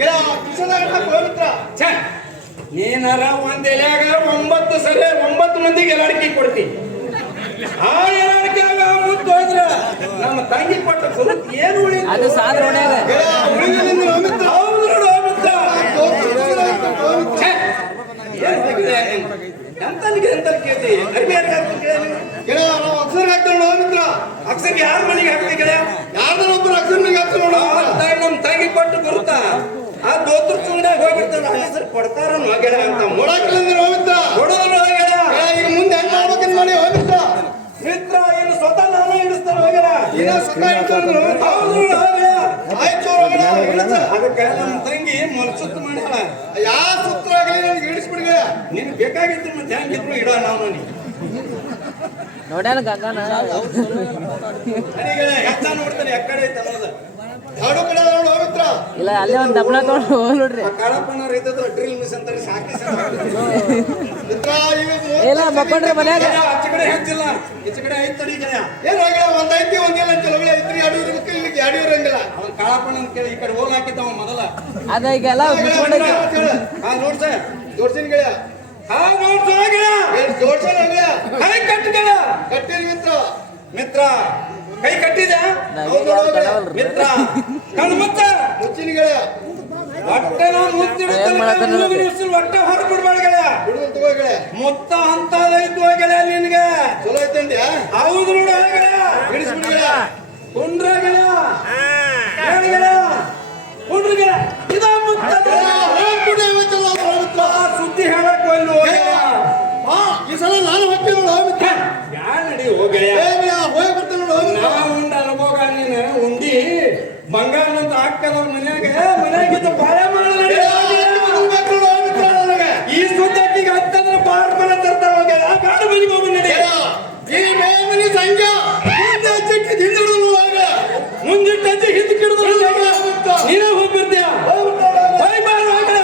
ಗೆಳೆಯ ಕಿಶದಾಗ ಮಿತ್ರ ಛೇ, ನೀನಾರ ಒಂದ್ ಎಲೆಯಾಗ 9 ಸರಿ 9 ಮಂದಿಗೆ ಎಲ್ಲಾಡಿಕೆ ಕೊಡ್ತಿ. ಆ ಎಲ್ಲಾಡಿಕೆಯಾಗ ಮುತ್ತು ಹೋದ್ರ ನಮ್ಮ ತಂಗಿ ಕೊಟ್ಟ ಗುರುತು ಏನು ಉಳಿತು? ಅದು ಸಾಲ ನೋಡ್ಯಾಗ ಗೆಳೆಯ ಉಳಿದಿಲ್ಲ ಮಿತ್ರ ಹೌದು ನೋಡು ಮಿತ್ರ. ಛೇ, ಏನ್ ಬೇಕಿದೆ? ಎಂತನಿಗೆ ಎಂತ ಕೇಳ್ತಿ? ಅರ್ಬಿ ಯಾರಿಗೆ ಹಾಕ್ತಿ ಕೇಳಿ? ಗೆಳೆಯ ನಾವು ಅಕ್ಷರ ಹಾಕ್ತೇವೆ ನೋಡು ಮಿತ್ರ ಅಕ್ಷರ ಯಾರ ಮನೆಗೆ ಹಾಕ್ತಿ ಗೆಳೆಯ? ಯಾರ್ದೊಬ್ಬರು ಅಕ್ಷರನಿಗೆ ಹಾಕ್ತೇವೆ ನೋಡು ನಮ್ಮ ತಂಗಿ ಕೊಟ್ಟು ಗುರುತ ಆ ದೋತ್ರ ಚುಂಗ್ನಾಗ ಹೋಗ್ಬಿಡ್ತಾನ. ಹೆಸರು ಕೊಡ್ತಾರ ಗೆಳೆಯ ಅಂತ ನೋಡಾಕಿಲ್ಲ ಮಿತ್ರ ಕೊಡೋದು ಗೆಳೆಯ. ಈಗ ಮುಂದೆ ಹೆಂಗ್ ಮಾಡ್ಬೇಕಂತ ಮಾಡಿ ಹೋಗಿ ಮಿತ್ರ ಮಿತ್ರ ಇನ್ನು ಸ್ವತಃ ನಾನೇ ಹಿಡಿಸ್ತಾನೆ ಹೋಗ್ಯಾರ. ಇನ್ನ ಸುಖ ಇಡ್ತಾರೆ ಹೌದು ನೋಡು ಹೋಗ್ಯಾರ. ಆಯ್ತು ಹೋಗಲ್ಲ ಅದಕ್ಕೆ ನಮ್ಮ ತಂಗಿ ಮೊಲಸುತ್ತ ಮಾಡ್ಯಾಳ. ಯಾವ ಸೂತ್ರ ಆಗಲಿ ನನಗೆ ಇಡಿಸ್ಬಿಡ್ಗೆ ನಿನ್ ಬೇಕಾಗಿತ್ತು ಮತ್ತೆ ಹೆಂಗಿದ್ರು ಇಡ ನಾವು ನನಗೆ ನೋಡ್ಯಾನ ಗಂಗಾನ ಹೆಚ್ಚ ನೋಡ್ತಾನೆ ಎಕ್ಕಡೆ ಐತೆ ಅನ್ನೋದು. ಎರಡು ಕಡೆ ನೋಡು ಮಿತ್ರ ಇಲ್ಲ ಅಲ್ಲೇ ಒಂದ್ ದಬ್ಳ ತಗೊಂಡು ಹೋಗ್ ನೋಡ್ರಿ. ಆ ಕಾಳಪ್ಪನ ರೈತದ ಡ್ರಿಲ್ ಮಿಸ್ ಅಂತಾರೆ ಸಾಕಿ ಮಿತ್ರ ಈಗ ಇಲ್ಲ ಮಕ್ಕೊಂಡ್ರಿ ಮನ್ಯಾಗ ಆಚೆ ಕಡೆ ಹೆಚ್ಚಿಲ್ಲ ಈಚೆ ಕಡೆ ಐತ್ ತಡಿ ಗೆಳೆಯ. ಏನ್ ಹೋಗಿಲ್ಲ ಒಂದ್ ಐತಿ ಒಂದಿಲ್ಲ ಅಂತ ಹೋಗಿ ಐತ್ರಿ ಎರಡು ಇರ್ಬೇಕು ಇಲ್ಲಿಗೆ ಎರಡು ಇರಂಗಿಲ್ಲ ಅವನ್ ಕಾಳಪ್ಪನ ಅಂತ ಕೇಳಿ ಈ ಕಡೆ ಹೋಗಿ ಹಾಕಿದ್ದವ ಮೊದಲ. ಅದ ಈಗೆಲ್ಲ ಬಿಟ್ಕೊಂಡೈತಿ. ಹಾ ನೋಡ್ಸ ಜೋಡ್ಸಿನ ಗೆಳೆಯ ಹಾ ನೋಡ್ಸ ಗೆಳೆಯ. ಜೋಡ್ಸನ ಗೆಳೆಯ ಕೈ ಕಟ್ಟು ಗೆಳೆಯ. ಕಟ್ಟಿರಿ ಮಿತ್ರ ಮಿತ್ರ ಕೈ ಕಟ್ಟಿದ ಮಿತ್ರ ಕಣ್ಣು ಮುತ್ತ ಮುಚ್ಚಿನ ಗೆಳೆಯ ಹೊಟ್ಟೆ ನಾವು ಮುತ್ತಿಡುತ್ತೆ ಹೊಟ್ಟೆ ಹೊರಗೆ ಬಿಡ್ಬೇಡ ಗೆಳೆಯ. ಬಿಡುದು ತಗೋ ಗೆಳೆಯ ಮುತ್ತ ಅಂತದೈತು ಗೆಳೆಯ ನಿನ್ಗೆ. ಚಲೋ ಐತಂದ್ಯಾ ಹೌದು ನೋಡು ಗೆಳೆಯ. ಬಿಡಿಸ್ಬಿಡು ಗೆಳೆಯ ಕುಂಡ್ರ ಗೆಳೆಯ ಹೇಳು ಗೆಳೆಯ ಕುಂಡ್ರ ಗೆಳೆಯ. ಇದ ಮುತ್ತ ಸುದ್ದಿ ಹೇಳಕ್ ಒಲ್ಲು ಈ ಸಲ ನಾನು ಹೋಗ್ತೀನಿ ನೋಡು ಮಿತ್ರ ಯಾ ನಡಿ ಹೋಗೆಳೆಯ. ಹೋಗಿ ಬರ್ತೀನಿ ನೋಡು ನಾ ಉಂಡ ಅನುಭೋಗ ನೀನು ಉಂಡಿ ಬಂಗಾರ ಅಂತ ಹಾಕದವ್ರ ಮನ್ಯಾಗಿದ್ದ ಬಾಳೆ ಮಾಡಲ್ಲ. ಈ ಸುದ್ದಕ್ಕಿಗೆ ಹತ್ತಂದ್ರೆ ಬಾರ್ ಮನ ತರ್ತಾರ ಹೋಗ್ಯಾರ. ಗಾಡಿ ಮನೆಗೆ ಹೋಗಿ ನಡಿ. ಈ ಮೇಮನಿ ಸಂಖ್ಯಾ ಮುಂದೆ ಹಚ್ಚಕ್ಕೆ ಹಿಂದಿಡಿದು ಮುಂದಿಟ್ಟ ಹಚ್ಚಿ ಹಿಂದಕ್ಕೆ ಹಿಡಿದು ನೀನೇ ಹೋಗ್ಬಿಡ್ತೀಯ. ಹೋಗಿ ಬಾರ ಹೋಗ್ಯಾರ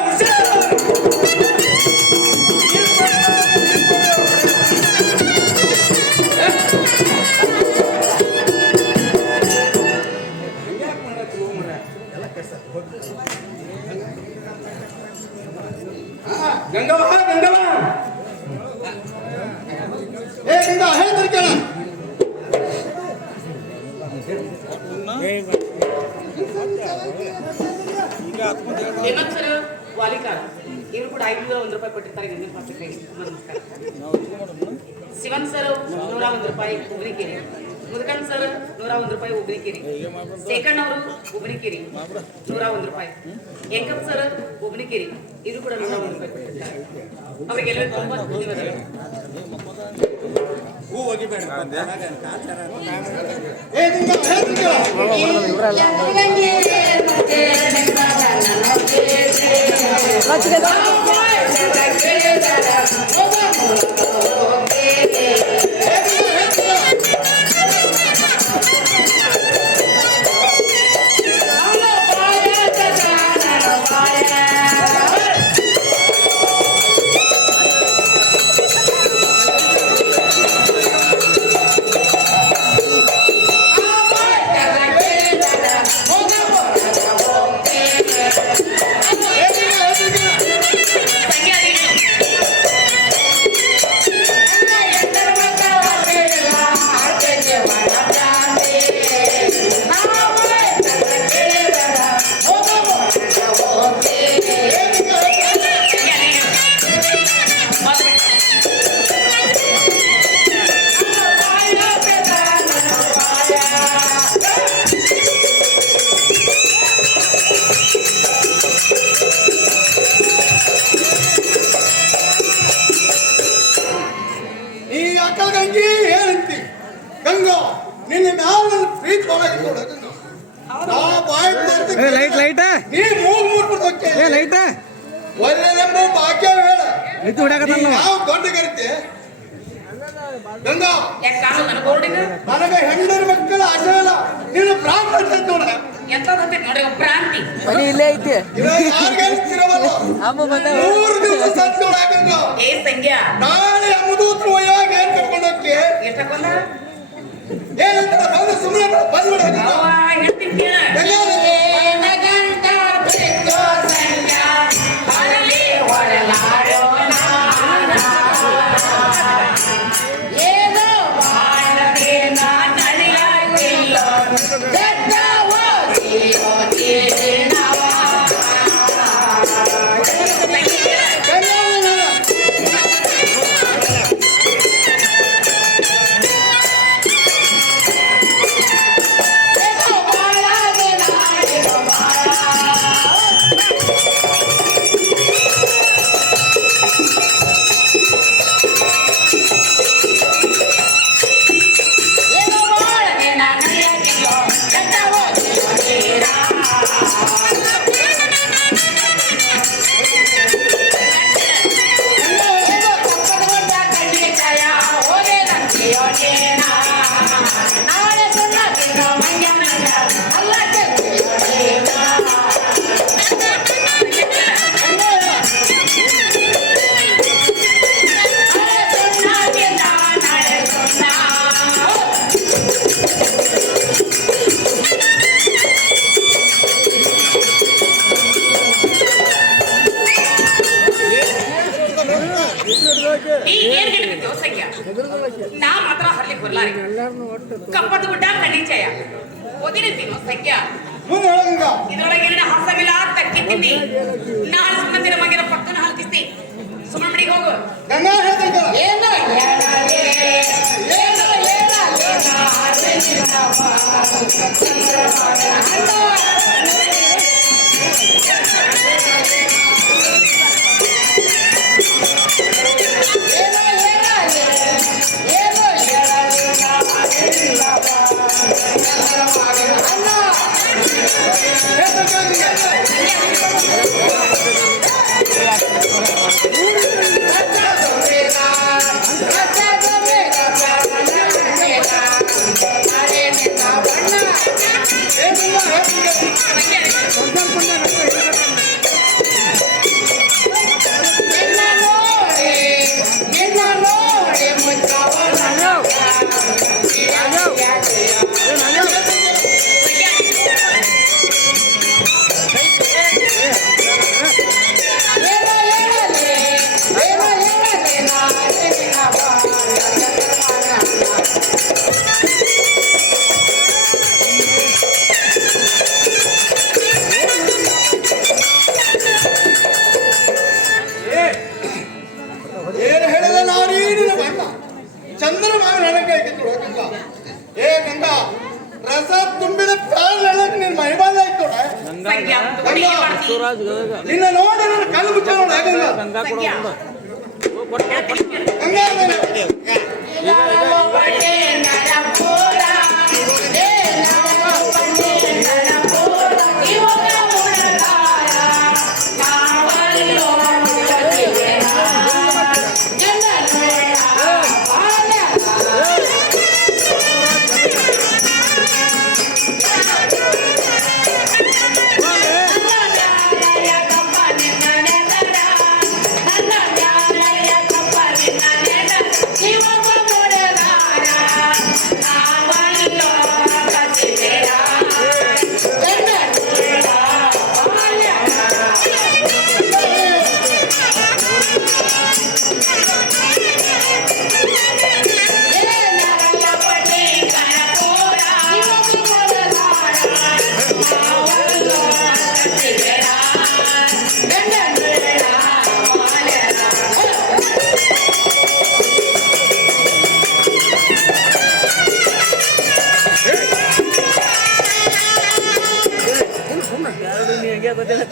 ಗಂಗವ್ವ ಗಂಗವ್ವ ಏ ಗಂಗಾ ಹೇಳ್ತಾರೆ ಕೇಳ ಹೇಮಂತ್ ಸರ್ ವಾಲಿಕಾರ ಇವರು ಕೂಡ 501 ರೂಪಾಯಿ ಕೊಟ್ಟಿರ್ತಾರೆ. ಶಿವನ್ ಸರ್ 101 ರೂಪಾಯಿ ಉಬ್ರಿಕೇರಿ. ಮುದುಕನ್ ಸರ್ 101 ರೂಪಾಯಿ ಉಬ್ರಿಕೇರಿ. ಸೇಕಣ್ಣ ಅವರು ಉಬ್ರಿಕೇರಿ 101 ರೂಪಾಯಿ. ಎಂಕಪ್ ಸರ್ ಉಬ್ರಿಕೇರಿ ಇದು ಕೂಡ 101 ರೂಪಾಯಿ ಕೊಟ್ಟಿರ್ತಾರೆ. ಅವರಿಗೆಲ್ಲ ತುಂಬಾ ಧನ್ಯವಾದಗಳು. ಹೂ ಹೋಗಿಬೇಡ. ಏ ಗಂಗಾ ಹೇಳ್ತೀನಿ ಏ ಲೈಟ್ ಲೈಟ್ ನೀ ಮೂಗ್ ಮುರ್ಬಿಡ್ತೋಕೆ ಏ ಲೈಟ್ ಒಳ್ಳೆನೆಂಬ ಭಾಗ್ಯ ಹೇಳ ಇದು ಹೊಡ್ಯಾಕತ್ತಲ್ಲ ನಾವು. ನಾವು ದೊಡ್ಡ ಕರಿತೆ ಗಂಗಾ ಯಾಕೆ ಕಾಣು ನನ್ನ ಬೋರ್ಡಿನ ನನಗೆ ಹೆಣ್ಣರ ಮಕ್ಕಳ ಆಸೆ ಇಲ್ಲ ನೀನು ಪ್ರಾಂತ ಅಂತ ನೋಡ ಎಂತದಂತೆ ನೋಡಿ ಭ್ರಾಂತಿ ಮನಿ ಇಲ್ಲೇ ಐತಿ ಯಾರಿಗೆ ಹೇಳ್ತಿರವಲ್ಲ ಅಮ್ಮ ಬಂದ 3 ದಿವಸ ಸತ್ತು ನೋಡಾಕಂಗ ಏ ಸಂಖ್ಯಾ ನಾಳೆ ಅಮದೂತ್ರ ಒಯ್ಯಾಗ ಏನ್ ಕರ್ಕೊಂಡು ಹೋಗ್ತಿ ಎಷ್ಟಕ್ಕೊಂದ ಏನಂತ ಬಂದು ಸುಮ್ಮನೆ ಬಂದ್ಬಿಡ ಹೇಳ್ತೀನಿ ಕೇಳ ಏನಗಂಟ ಬಿಟ್ಟು ಸಂಖ್ಯಾ ಅರಳಿ ಒಳಗಾಡೋಣ ಏನೋ ಮಾಡದೆ ನಡೆಯಾಗಿಲ್ಲ ದಟ್ಟವೋ ಜೀವನವ ನಾ ಮಾತ್ರ ಹರ್ಲಿಕ್ಕೆ ಬರ್ಲಾರಿ ಕಪ್ಪದ ಗುಡ್ಡ ಕಣ್ಣಿಚಾಯ ಓದಿನ ತಿನ್ನೋ ಸಂಖ್ಯಾ ಮುಂದೆ ಹೇಳಂಗ ಇದ್ರೊಳಗೆ ಏನೇನ ಹಾಸವಿಲ್ಲ ತಕ್ಕಿ ತಿಂದಿ ನಾನು ಸುಮ್ಮನೆ ಮಗಿರ ಪಕ್ಕನ ಹಲ್ಕಿಸ್ತಿ ಸುಮ್ಮನೆ ಮಡಿಗೆ ಹೋಗು ಗಂಗಾ ಹೇಳ್ತಂಗ ಏನೋ ಹೇಳಲೇ ಏನೋ ಏನು ಹೇಳಿದ ನಾರೀನಿನ ಬಣ್ಣ ಚಂದ್ರ ಮಾವಿನ ಹಣಕ್ಕೆ ಹಾಕಿತ್ತು ಗಂಗಾ ಏ ಗಂಗಾ ರಸ ತುಂಬಿದ ಪ್ರಾಣ ಹೇಳಕ್ ನೀನ್ ಮಹಿಮಾನ ಆಯ್ತು ನಿನ್ನ ನೋಡಿ ನನ್ನ ಕಣ್ಣು ಮುಚ್ಚ ನೋಡ ಗಂಗಾ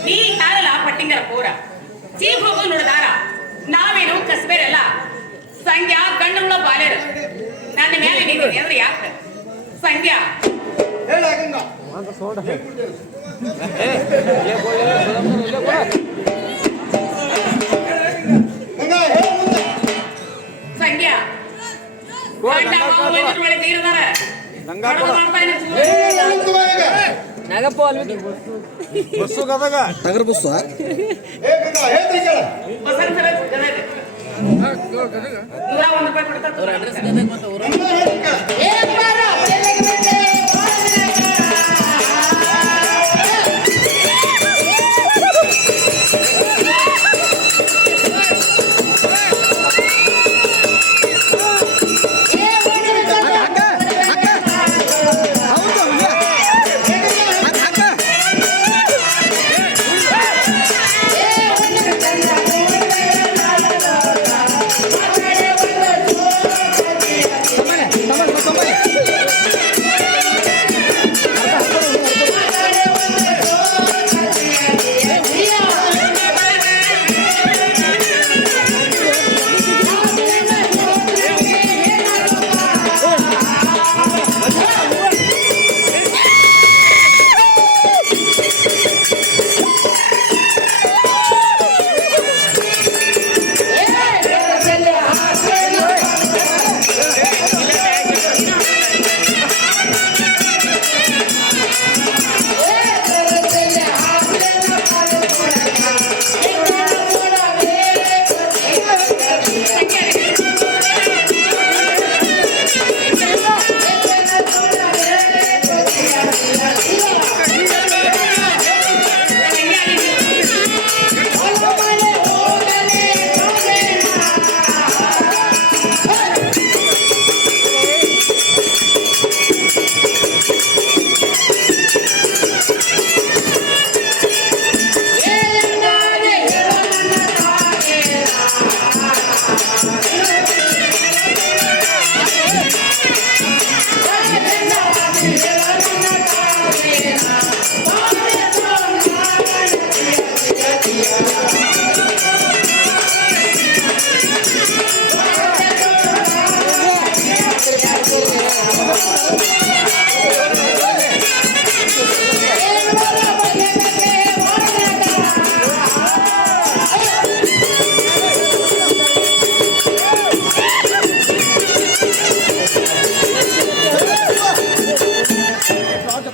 ನೀ ಯಾರಲ್ಲ ಪಟ್ಟಿಂಗರ ಪೂರ ಚೀಫ್ ಹೋಗೋ ನೋಡಿದಾರ ನಾವೇನು ಕಸ್ಬೇರಲ್ಲ ಸಂಖ್ಯಾ ಗಂಡುಗಳ ಬಾಲ್ಯರು ನನ್ನ ಮೇಲೆ ನೀನು ಯಾಕೆ ಸಂಖ್ಯಾ ಹೇಳ ಗಂಗಾ ಗಂಗಾ ಹೇಳು ಮುಂದೆ. ಸಂಖ್ಯಾ ತೀರದಾರ ಏನು ಹೇಳ್ತೀವ ಈಗ? ನಾಗಪ್ಪ ಅಲ್ವಿ ಟಗರ್ ಬಸ್ಸು ಏ ಗಂಗಾ ಹೇಳ್ತೀನಿ ಕೇಳ. ಬಸಂತ ಸರ ಜನ ಇದೆ. 101 ರೂಪಾಯಿ ಕೊಡ್ತಾರೆ. ಗಂಗಾ ಹೇಳ್ತೀನಿ ಕೇಳ.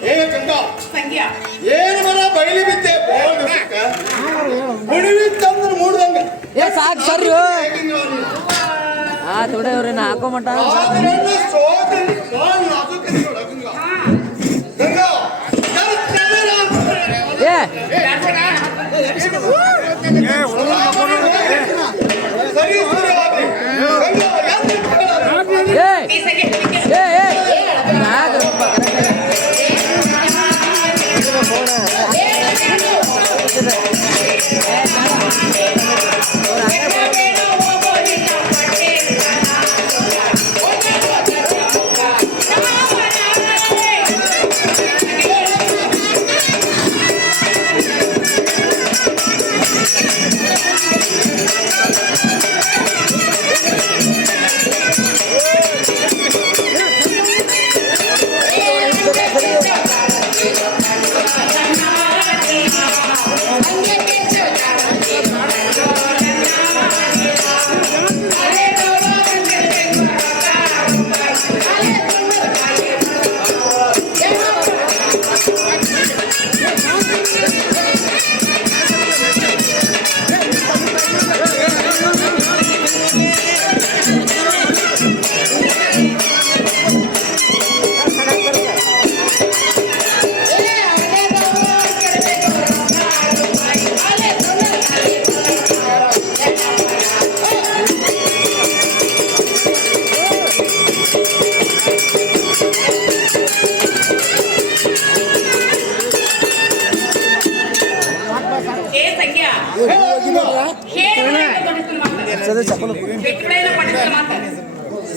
ಏ ಗಂಗಾ ಸಂಖ್ಯಾ ಏನು ಮರ ಬಯಲಿ ಬಿದ್ದೆ ಮುಡಿವಿ ತಂದ್ರೆ ಮೂಡ್ದಂಗ ಏ ಸಾಕು ಸರ್ರಿ ಆ ಥೋಡೆ ಅವ್ರೆ ನಾ ಹಾಕೊಂಬಂಟ ಆದ್ರಲ್ಲಿ ಸೋದಲ್ಲಿ ಕಾಲ್ ನಾಜೂಕತೆ ನೋಡ ಗಂಗಾ. ಗಂಗಾ ಏ ಸರಿ ಸರಿ ಆಗ್ಲಿ. ಗಂಗಾ ಯಾಕೆ ಕೇಳಲ್ಲ? ಏ ಈ ಸಂಖ್ಯೆ ನಾಲ್ಕು ರೂಪಾಯಿ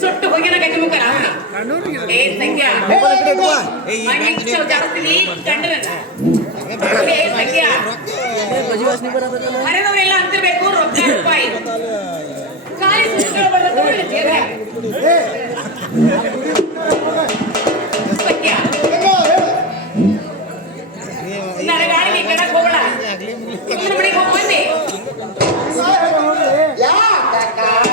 ಸುಟ್ಟು ಹೋಗಿನ ಗಟ್ಟಿ ಮುಖ ಏ ಸಂಖ್ಯಾ ಜಾಸ್ತಿ ಕಂಡ್ರಲ್ಲ ಏ ಸಂಖ್ಯಾ ಮನೆಯವರೆಲ್ಲ ಅಂತಿರ್ಬೇಕು ರೊಕ್ಕ ರೂಪಾಯಿ ಕಾಯಿ ಸುತ್ತಗಳು ಬರೋದು ಸಂಖ್ಯಾ ಮಾತಾಡಕ್ ಹೋಗಲ್ಲ ಸುಮ್ಮನೆ ಮನೆಗೆ ಹೋಗಿ ಬಂದೆ ಯಾ ಕಾಕ